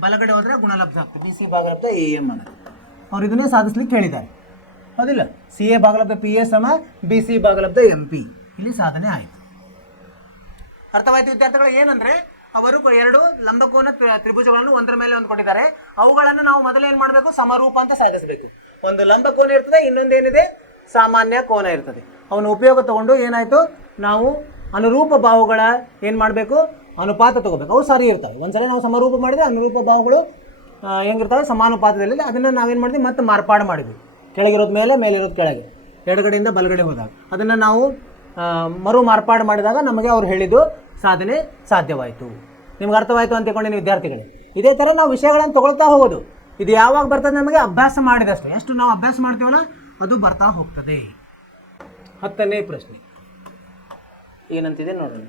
ಬಲಗಡೆ ಹೋದರೆ ಗುಣಲಬ್ಧ ಆಗ್ತದೆ. BC ಭಾಗಲಬ್ಧ AM ಅನ್ನೋದು ಅವ್ರು ಇದನ್ನೇ ಸಾಧಿಸ್ಲಿಕ್ಕೆ ಹೇಳಿದ್ದಾರೆ, ಹೌದಿಲ್ಲ? CA ಭಾಗಲಬ್ಧ PA ಸಮ BC ಭಾಗಲಬ್ಧ MP. ಇಲ್ಲಿ ಸಾಧನೆ ಆಯಿತು. ಅರ್ಥವಾಯಿತು ವಿದ್ಯಾರ್ಥಿಗಳು? ಏನಂದರೆ ಅವರು ಎರಡು ಲಂಬಕೋನ ತ್ರಿಭುಜಗಳನ್ನು ಒಂದರ ಮೇಲೆ ಒಂದು ಕೊಟ್ಟಿದ್ದಾರೆ. ಅವುಗಳನ್ನು ನಾವು ಮೊದಲು ಏನು ಮಾಡಬೇಕು? ಸಮರೂಪ ಅಂತ ಸಾಧಿಸಬೇಕು. ಒಂದು ಲಂಬಕೋನ ಇರ್ತದೆ, ಇನ್ನೊಂದೇನಿದೆ? ಸಾಮಾನ್ಯ ಕೋನ ಇರ್ತದೆ. ಅವನ ಉಪಯೋಗ ತಗೊಂಡು ಏನಾಯಿತು? ನಾವು ಅನುರೂಪ ಬಾಹುಗಳ ಏನು ಮಾಡಬೇಕು? ಅನುಪಾತ ತಗೋಬೇಕು. ಅವು ಸರಿ ಇರ್ತವೆ. ಒಂದ್ಸಲ ನಾವು ಸಮರೂಪ ಮಾಡಿದರೆ ಅನುರೂಪ ಬಾಹುಗಳು ಹೆಂಗಿರ್ತವೆ? ಸಮಾನುಪಾತದಲ್ಲಿ. ಅದನ್ನು ನಾವೇನು ಮಾಡಿದ್ವಿ? ಮತ್ತೆ ಮಾರ್ಪಾಡು ಮಾಡಿದ್ವಿ. ಕೆಳಗಿರೋದು ಮೇಲೆ, ಮೇಲಿರೋದು ಕೆಳಗೆ, ಎಡಗಡೆಯಿಂದ ಬಲಗಡೆ ಹೋದಾಗ ಅದನ್ನು ನಾವು ಮರು ಮಾರ್ಪಾಡು ಮಾಡಿದಾಗ ನಮಗೆ ಅವ್ರು ಹೇಳಿದ್ದು ಸಾಧನೆ ಸಾಧ್ಯವಾಯಿತು. ನಿಮ್ಗೆ ಅರ್ಥವಾಯಿತು ಅಂತ ತಿಳ್ಕೊಂಡಿನಿ ವಿದ್ಯಾರ್ಥಿಗಳೇ. ಇದೇ ಥರ ನಾವು ವಿಷಯಗಳನ್ನು ತಗೊಳ್ತಾ ಹೋಗೋದು. ಇದು ಯಾವಾಗ ಬರ್ತದೆ? ನಮಗೆ ಅಭ್ಯಾಸ ಮಾಡಿದಷ್ಟು. ಎಷ್ಟು ನಾವು ಅಭ್ಯಾಸ ಮಾಡ್ತೀವಲ್ಲ ಅದು ಬರ್ತಾ ಹೋಗ್ತದೆ. 10ನೇ ಪ್ರಶ್ನೆ ಏನಂತಿದೆ ನೋಡೋಣ.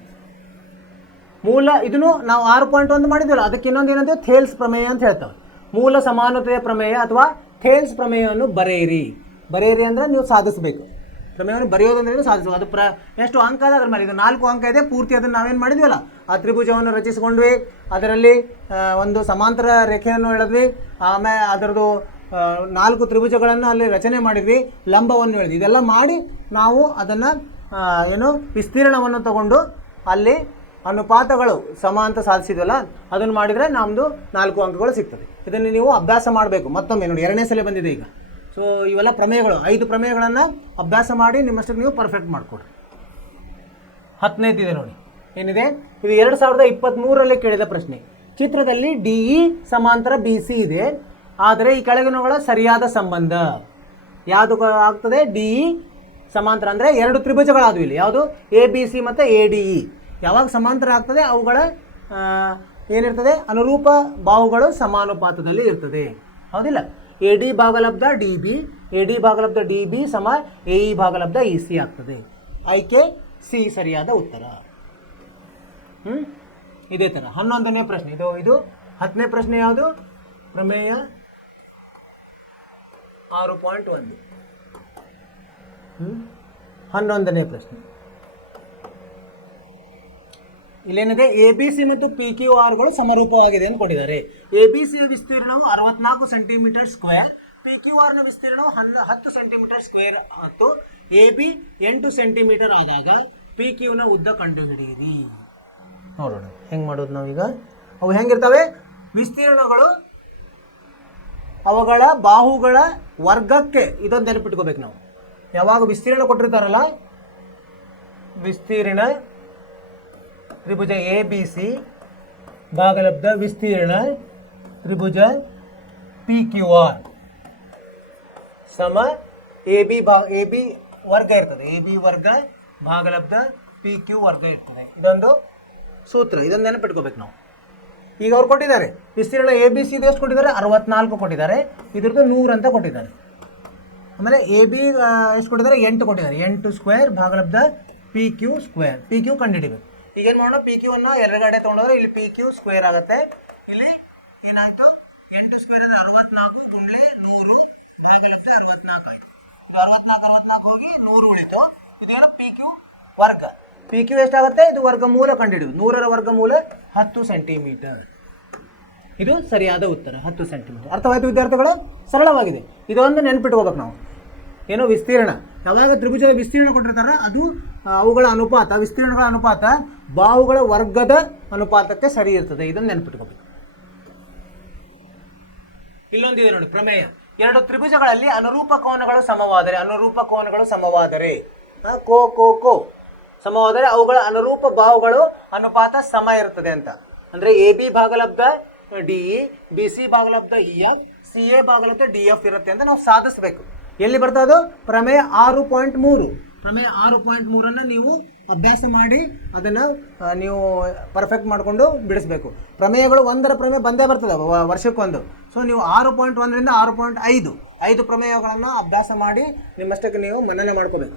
ಮೂಲ ಇದನ್ನು ನಾವು 6.1 ಮಾಡಿದ್ವಲ್ಲ, ಅದಕ್ಕೆ ಇನ್ನೊಂದು ಏನಂತೀವಿ? ಥೇಲ್ಸ್ ಪ್ರಮೇಯ ಅಂತ ಹೇಳ್ತಾವೆ. ಮೂಲ ಸಮಾನತೆಯ ಪ್ರಮೇಯ ಅಥವಾ ಥೇಲ್ಸ್ ಪ್ರಮೇಯವನ್ನು ಬರೆಯಿರಿ. ಅಂದರೆ ನೀವು ಸಾಧಿಸಬೇಕು. ಪ್ರಮೇಯವನ್ನು ಬರೆಯೋದಂದ್ರೆ ಸಾಧಿಸಬೇಕು. ಅದು ಎಷ್ಟು ಅಂಕ ಅದ ಅದ್ರ ಮೇಲೆ? ಇದು 4 ಅಂಕ ಇದೆ ಪೂರ್ತಿ. ಅದನ್ನು ನಾವೇನು ಮಾಡಿದ್ವಲ್ಲ, ಆ ತ್ರಿಭುಜವನ್ನು ರಚಿಸಿಕೊಂಡ್ವಿ. ಅದರಲ್ಲಿ ಒಂದು ಸಮಾಂತರ ರೇಖೆಯನ್ನು ಎಳೆದ್ವಿ. ಆಮೇಲೆ ಅದರದ್ದು 4 ತ್ರಿಭುಜಗಳನ್ನು ಅಲ್ಲಿ ರಚನೆ ಮಾಡಿದ್ವಿ. ಲಂಬವನ್ನು ಎಳೆದ್ವಿ. ಇದೆಲ್ಲ ಮಾಡಿ ನಾವು ಅದನ್ನು ಏನು ವಿಸ್ತೀರ್ಣವನ್ನು ತಗೊಂಡು ಅಲ್ಲಿ ಅನುಪಾತಗಳು ಸಮ ಅಂತ ಸಾಧಿಸಿದ್ವಲ್ಲ, ಅದನ್ನು ಮಾಡಿದರೆ ನಮ್ಮದು 4 ಅಂಕಗಳು ಸಿಗ್ತದೆ. ಇದನ್ನು ನೀವು ಅಭ್ಯಾಸ ಮಾಡಬೇಕು. ಮತ್ತೊಮ್ಮೆ ನೋಡಿ, 2ನೇ ಸಲ ಬಂದಿದೆ ಈಗ. ಸೊ ಇವೆಲ್ಲ ಪ್ರಮೇಯಗಳು, 5 ಪ್ರಮೇಯಗಳನ್ನು ಅಭ್ಯಾಸ ಮಾಡಿ ನಿಮ್ಮಷ್ಟಕ್ಕೆ ನೀವು ಪರ್ಫೆಕ್ಟ್ ಮಾಡಿಕೊಡ್ರಿ. 10ನೇದಿದೆ ನೋಡಿ, ಏನಿದೆ ಇದು? 2023ರಲ್ಲಿ ಕೇಳಿದ ಪ್ರಶ್ನೆ. ಚಿತ್ರದಲ್ಲಿ DE ಸಮಾಂತರ BC ಇದೆ, ಆದರೆ ಈ ಕೆಳಗಿನವುಗಳ ಸರಿಯಾದ ಸಂಬಂಧ ಯಾವುದು ಆಗ್ತದೆ? DE ಸಮಾಂತರ ಅಂದರೆ 2 ತ್ರಿಭುಜಗಳಾದವು ಇಲ್ಲಿ. ಯಾವುದು? ABC ಮತ್ತು ADE. ಯಾವಾಗ ಸಮಾಂತರ ಆಗ್ತದೆ ಅವುಗಳ ಏನಿರ್ತದೆ? ಅನುರೂಪ ಬಾಹುಗಳು ಸಮಾನುಪಾತದಲ್ಲಿ ಇರ್ತದೆ, ಹೌದಿಲ್ಲ? AD ಭಾಗಲಬ್ಧ DB, AD ಭಾಗಲಬ್ಧ DB ಸಮ AE ಭಾಗಲಬ್ಧ EC ಆಗ್ತದೆ. ಆಯ್ಕೆ C ಸರಿಯಾದ ಉತ್ತರ. ಇದೇ ಥರ 11ನೇ ಪ್ರಶ್ನೆ. ಇದು 10ನೇ ಪ್ರಶ್ನೆ ಯಾವುದು? ಪ್ರಮೇಯ 6.1. 11ನೇ ಪ್ರಶ್ನೆ. ಇಲ್ಲೇನಿದೆ ಎ ಬಿ ಸಿ ಮತ್ತು ಪಿ ಕ್ಯೂ ಆರ್ಗಳು ಸಮರೂಪವಾಗಿದೆ ಅಂತ ಕೊಟ್ಟಿದ್ದಾರೆ. ಎ ಬಿ ಸಿ ವಿಸ್ತೀರ್ಣವು 64 ಸೆಂಟಿಮೀಟರ್ ಸ್ಕ್ವೇರ್, ಪಿ ಕ್ಯೂ ಆರ್ನ ವಿಸ್ತೀರ್ಣವು 10 ಸೆಂಟಿಮೀಟರ್ ಸ್ಕ್ವೇರ್ ಮತ್ತು ಎ ಬಿ 8 ಸೆಂಟಿಮೀಟರ್ ಆದಾಗ ಪಿ ಕ್ಯೂನ ಉದ್ದ ಕಂಡುಹಿಡಿಯಿರಿ. ನೋಡೋಣ ಹೆಂಗೆ ಮಾಡೋದು ನಾವೀಗ. ಅವು ಹೆಂಗಿರ್ತವೆ? ವಿಸ್ತೀರ್ಣಗಳು ಅವುಗಳ ಬಾಹುಗಳ ವರ್ಗಕ್ಕೆ, ಇದೊಂದು ನೆನಪಿಟ್ಕೋಬೇಕು ನಾವು. ಯಾವಾಗ ವಿಸ್ತೀರ್ಣ ಕೊಟ್ಟಿರ್ತಾರಲ್ಲ, ವಿಸ್ತೀರ್ಣ ತ್ರಿಭುಜ ಎ ಬಿ ಸಿ ಭಾಗಲಬ್ಧ ವಿಸ್ತೀರ್ಣ ತ್ರಿಭುಜ ಪಿ ಕ್ಯೂ ಆರ್ ಸಮ ಎ ಬಿ ವರ್ಗ ಇರ್ತದೆ. ಎ ಬಿ ವರ್ಗ ಭಾಗಲಬ್ಧ ಪಿ ಕ್ಯೂ ವರ್ಗ ಇರ್ತದೆ. ಇದೊಂದು ಸೂತ್ರ, ಇದೊಂದು ನೆನಪಿಟ್ಕೋಬೇಕು ನಾವು. ಈಗ ಅವ್ರು ಕೊಟ್ಟಿದ್ದಾರೆ ವಿಸ್ತೀರ್ಣ ಎ ಬಿ ಸಿ ಎಷ್ಟು ಕೊಟ್ಟಿದ್ದಾರೆ? 64 ಕೊಟ್ಟಿದ್ದಾರೆ. ಇದ್ರದ್ದು 100 ಅಂತ ಕೊಟ್ಟಿದ್ದಾರೆ. ಆಮೇಲೆ ಎ ಬಿ ಎಷ್ಟು ಕೊಟ್ಟಿದ್ದಾರೆ? 8 ಕೊಟ್ಟಿದ್ದಾರೆ. 8 ಸ್ಕ್ವೇರ್ ಭಾಗಲಬ್ಧ P Q square. P Q ಕಂಡುಹಿಡಿಬೇಕು. ಈಗೇನು ಮಾಡೋಣ? ಪಿ ಕ್ಯೂ ಅನ್ನು ಎರಡುಗಡೆ ತೊಗೊಂಡ್ರೆ ಇಲ್ಲಿ ಪಿ ಕ್ಯೂ ಸ್ಕ್ವೇರ್ ಆಗುತ್ತೆ. ಇಲ್ಲಿ ಏನಾಯ್ತು? 8 ಸ್ಕ್ವೇರ್ ಅಂದರೆ 64 ಗುಂಡ್ಲೆ 100 ಭಾಗಲಬ್ಧ 64 ಆಯಿತು. 64 ಹೋಗಿ 100 ಉಳಿತು. ಇದೇನು? ಪಿ ಕ್ಯೂ ವರ್ಗ. ಪಿ ಕ್ಯೂ ಎಷ್ಟಾಗುತ್ತೆ? ಇದು ವರ್ಗಮೂಲ ಕಂಡುಹಿಡಿದು. 100ರ ವರ್ಗಮೂಲ 10 ಸೆಂಟಿಮೀಟರ್. ಇದು ಸರಿಯಾದ ಉತ್ತರ, 10 ಸೆಂಟಿಮೀಟರ್. ಅರ್ಥವಾಯಿತು ವಿದ್ಯಾರ್ಥಿಗಳು? ಸರಳವಾಗಿದೆ. ಇದೊಂದು ನೆನಪಿಟ್ಕೋಬೇಕು ನಾವು. ಏನೋ ವಿಸ್ತೀರ್ಣ, ಯಾವಾಗ ತ್ರಿಭುಜದ ವಿಸ್ತೀರ್ಣ ಕೊಟ್ಟಿರ್ತಾರ ಅದು ಅವುಗಳ ಅನುಪಾತ, ವಿಸ್ತೀರ್ಣಗಳ ಅನುಪಾತ ಬಾಹುಗಳ ವರ್ಗದ ಅನುಪಾತಕ್ಕೆ ಸರಿ ಇರ್ತದೆ. ಇದನ್ನು ನೆನಪಿಟ್ಕೋಬೇಕು. ಇಲ್ಲೊಂದಿದೆ ನೋಡಿ ಪ್ರಮೇಯ. ಎರಡು ತ್ರಿಭುಜಗಳಲ್ಲಿ ಅನುರೂಪ ಕೋನಗಳು ಸಮವಾದರೆ ಸಮವಾದರೆ ಅವುಗಳ ಅನುರೂಪ ಬಾಹುಗಳು ಅನುಪಾತ ಸಮ ಇರ್ತದೆ ಅಂತ. ಅಂದ್ರೆ ಎ ಬಿ ಭಾಗಲಬ್ಧ ಡಿ ಇ, ಬಿ ಸಿ ಭಾಗಲಬ್ಧ ಇ ಎಫ್, ಸಿ ಎ ಭಾಗಲಬ್ಧ ಡಿ ಎಫ್ ಇರುತ್ತೆ ಅಂತ ನಾವು ಸಾಧಿಸಬೇಕು. ಎಲ್ಲಿ ಬರ್ತಾ ಅದು? ಪ್ರಮೇಯ 6.3. ಪ್ರಮೇಯ 6.3 ನೀವು ಅಭ್ಯಾಸ ಮಾಡಿ ಅದನ್ನು ನೀವು ಪರ್ಫೆಕ್ಟ್ ಮಾಡಿಕೊಂಡು ಬಿಡಿಸ್ಬೇಕು. ಪ್ರಮೇಯಗಳು ಒಂದರ ಪ್ರಮೇಯ ಬಂದೇ ಬರ್ತದೆ ವರ್ಷಕ್ಕೊಂದು. ಸೊ ನೀವು 6.1ರಿಂದ 6.5 ಪ್ರಮೇಯಗಳನ್ನು ಅಭ್ಯಾಸ ಮಾಡಿ ನಿಮ್ಮಷ್ಟಕ್ಕೆ ನೀವು ಮನನ ಮಾಡ್ಕೋಬೇಕು,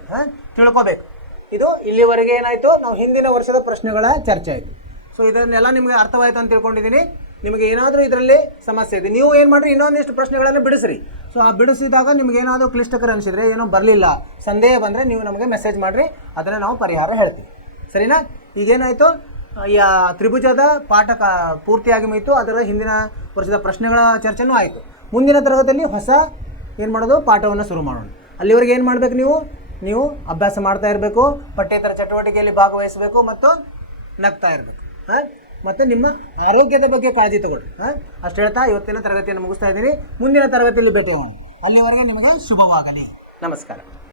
ತಿಳ್ಕೋಬೇಕು. ಇದು ಇಲ್ಲಿವರೆಗೆ ಏನಾಯಿತು? ನಾವು ಹಿಂದಿನ ವರ್ಷದ ಪ್ರಶ್ನೆಗಳ ಚರ್ಚೆ ಆಯಿತು. ಸೊ ಇದನ್ನೆಲ್ಲ ನಿಮಗೆ ಅರ್ಥವಾಯಿತು ಅಂತ ತಿಳ್ಕೊಂಡಿದ್ದೀನಿ. ನಿಮಗೆ ಏನಾದರೂ ಇದರಲ್ಲಿ ಸಮಸ್ಯೆ ಇದೆ, ನೀವು ಏನು ಮಾಡಿರಿ, ಇನ್ನೊಂದಿಷ್ಟು ಪ್ರಶ್ನೆಗಳನ್ನು ಬಿಡಿಸ್ರಿ. ಸೊ ಆ ಬಿಡಿಸಿದಾಗ ನಿಮ್ಗೆ ಏನಾದರೂ ಕ್ಲಿಷ್ಟಕರ ಅನಿಸಿದರೆ, ಏನೋ ಬರಲಿಲ್ಲ, ಸಂದೇಹ ಬಂದರೆ ನೀವು ನಮಗೆ ಮೆಸೇಜ್ ಮಾಡಿರಿ, ಅದನ್ನು ನಾವು ಪರಿಹಾರ ಹೇಳ್ತೀವಿ. ಸರಿನಾ? ಈಗೇನಾಯಿತು? ತ್ರಿಭುಜದ ಪಾಠ ಪೂರ್ತಿಯಾಗಿ ಮುಗಿತು. ಅದರ ಹಿಂದಿನ ವರ್ಷದ ಪ್ರಶ್ನೆಗಳ ಚರ್ಚೆನೂ ಆಯಿತು. ಮುಂದಿನ ತರಗತಿಯಲ್ಲಿ ಹೊಸ ಏನು ಮಾಡೋದು? ಪಾಠವನ್ನು ಶುರು ಮಾಡೋಣ. ಅಲ್ಲಿವರೆಗೆ ಏನು ಮಾಡಬೇಕು? ನೀವು ಅಭ್ಯಾಸ ಮಾಡ್ತಾ ಇರಬೇಕು, ಪಠ್ಯೇತರ ಚಟುವಟಿಕೆಯಲ್ಲಿ ಭಾಗವಹಿಸಬೇಕು ಮತ್ತು ನಗ್ತಾ ಇರಬೇಕು. ಮತ್ತು ನಿಮ್ಮ ಆರೋಗ್ಯದ ಬಗ್ಗೆ ಕಾಳಜಿ ತಗೊಳ್ಳಿ. ಅಷ್ಟು ಹೇಳ್ತಾ ಇವತ್ತಿನ ತರಗತಿಯನ್ನು ಮುಗಿಸ್ತಾ ಇದ್ದೀನಿ. ಮುಂದಿನ ತರಗತಿಯಲ್ಲಿ ಭೇಟಿ. ಅಲ್ಲಿವರೆಗೆ ನಿಮಗೆ ಶುಭವಾಗಲಿ. ನಮಸ್ಕಾರ.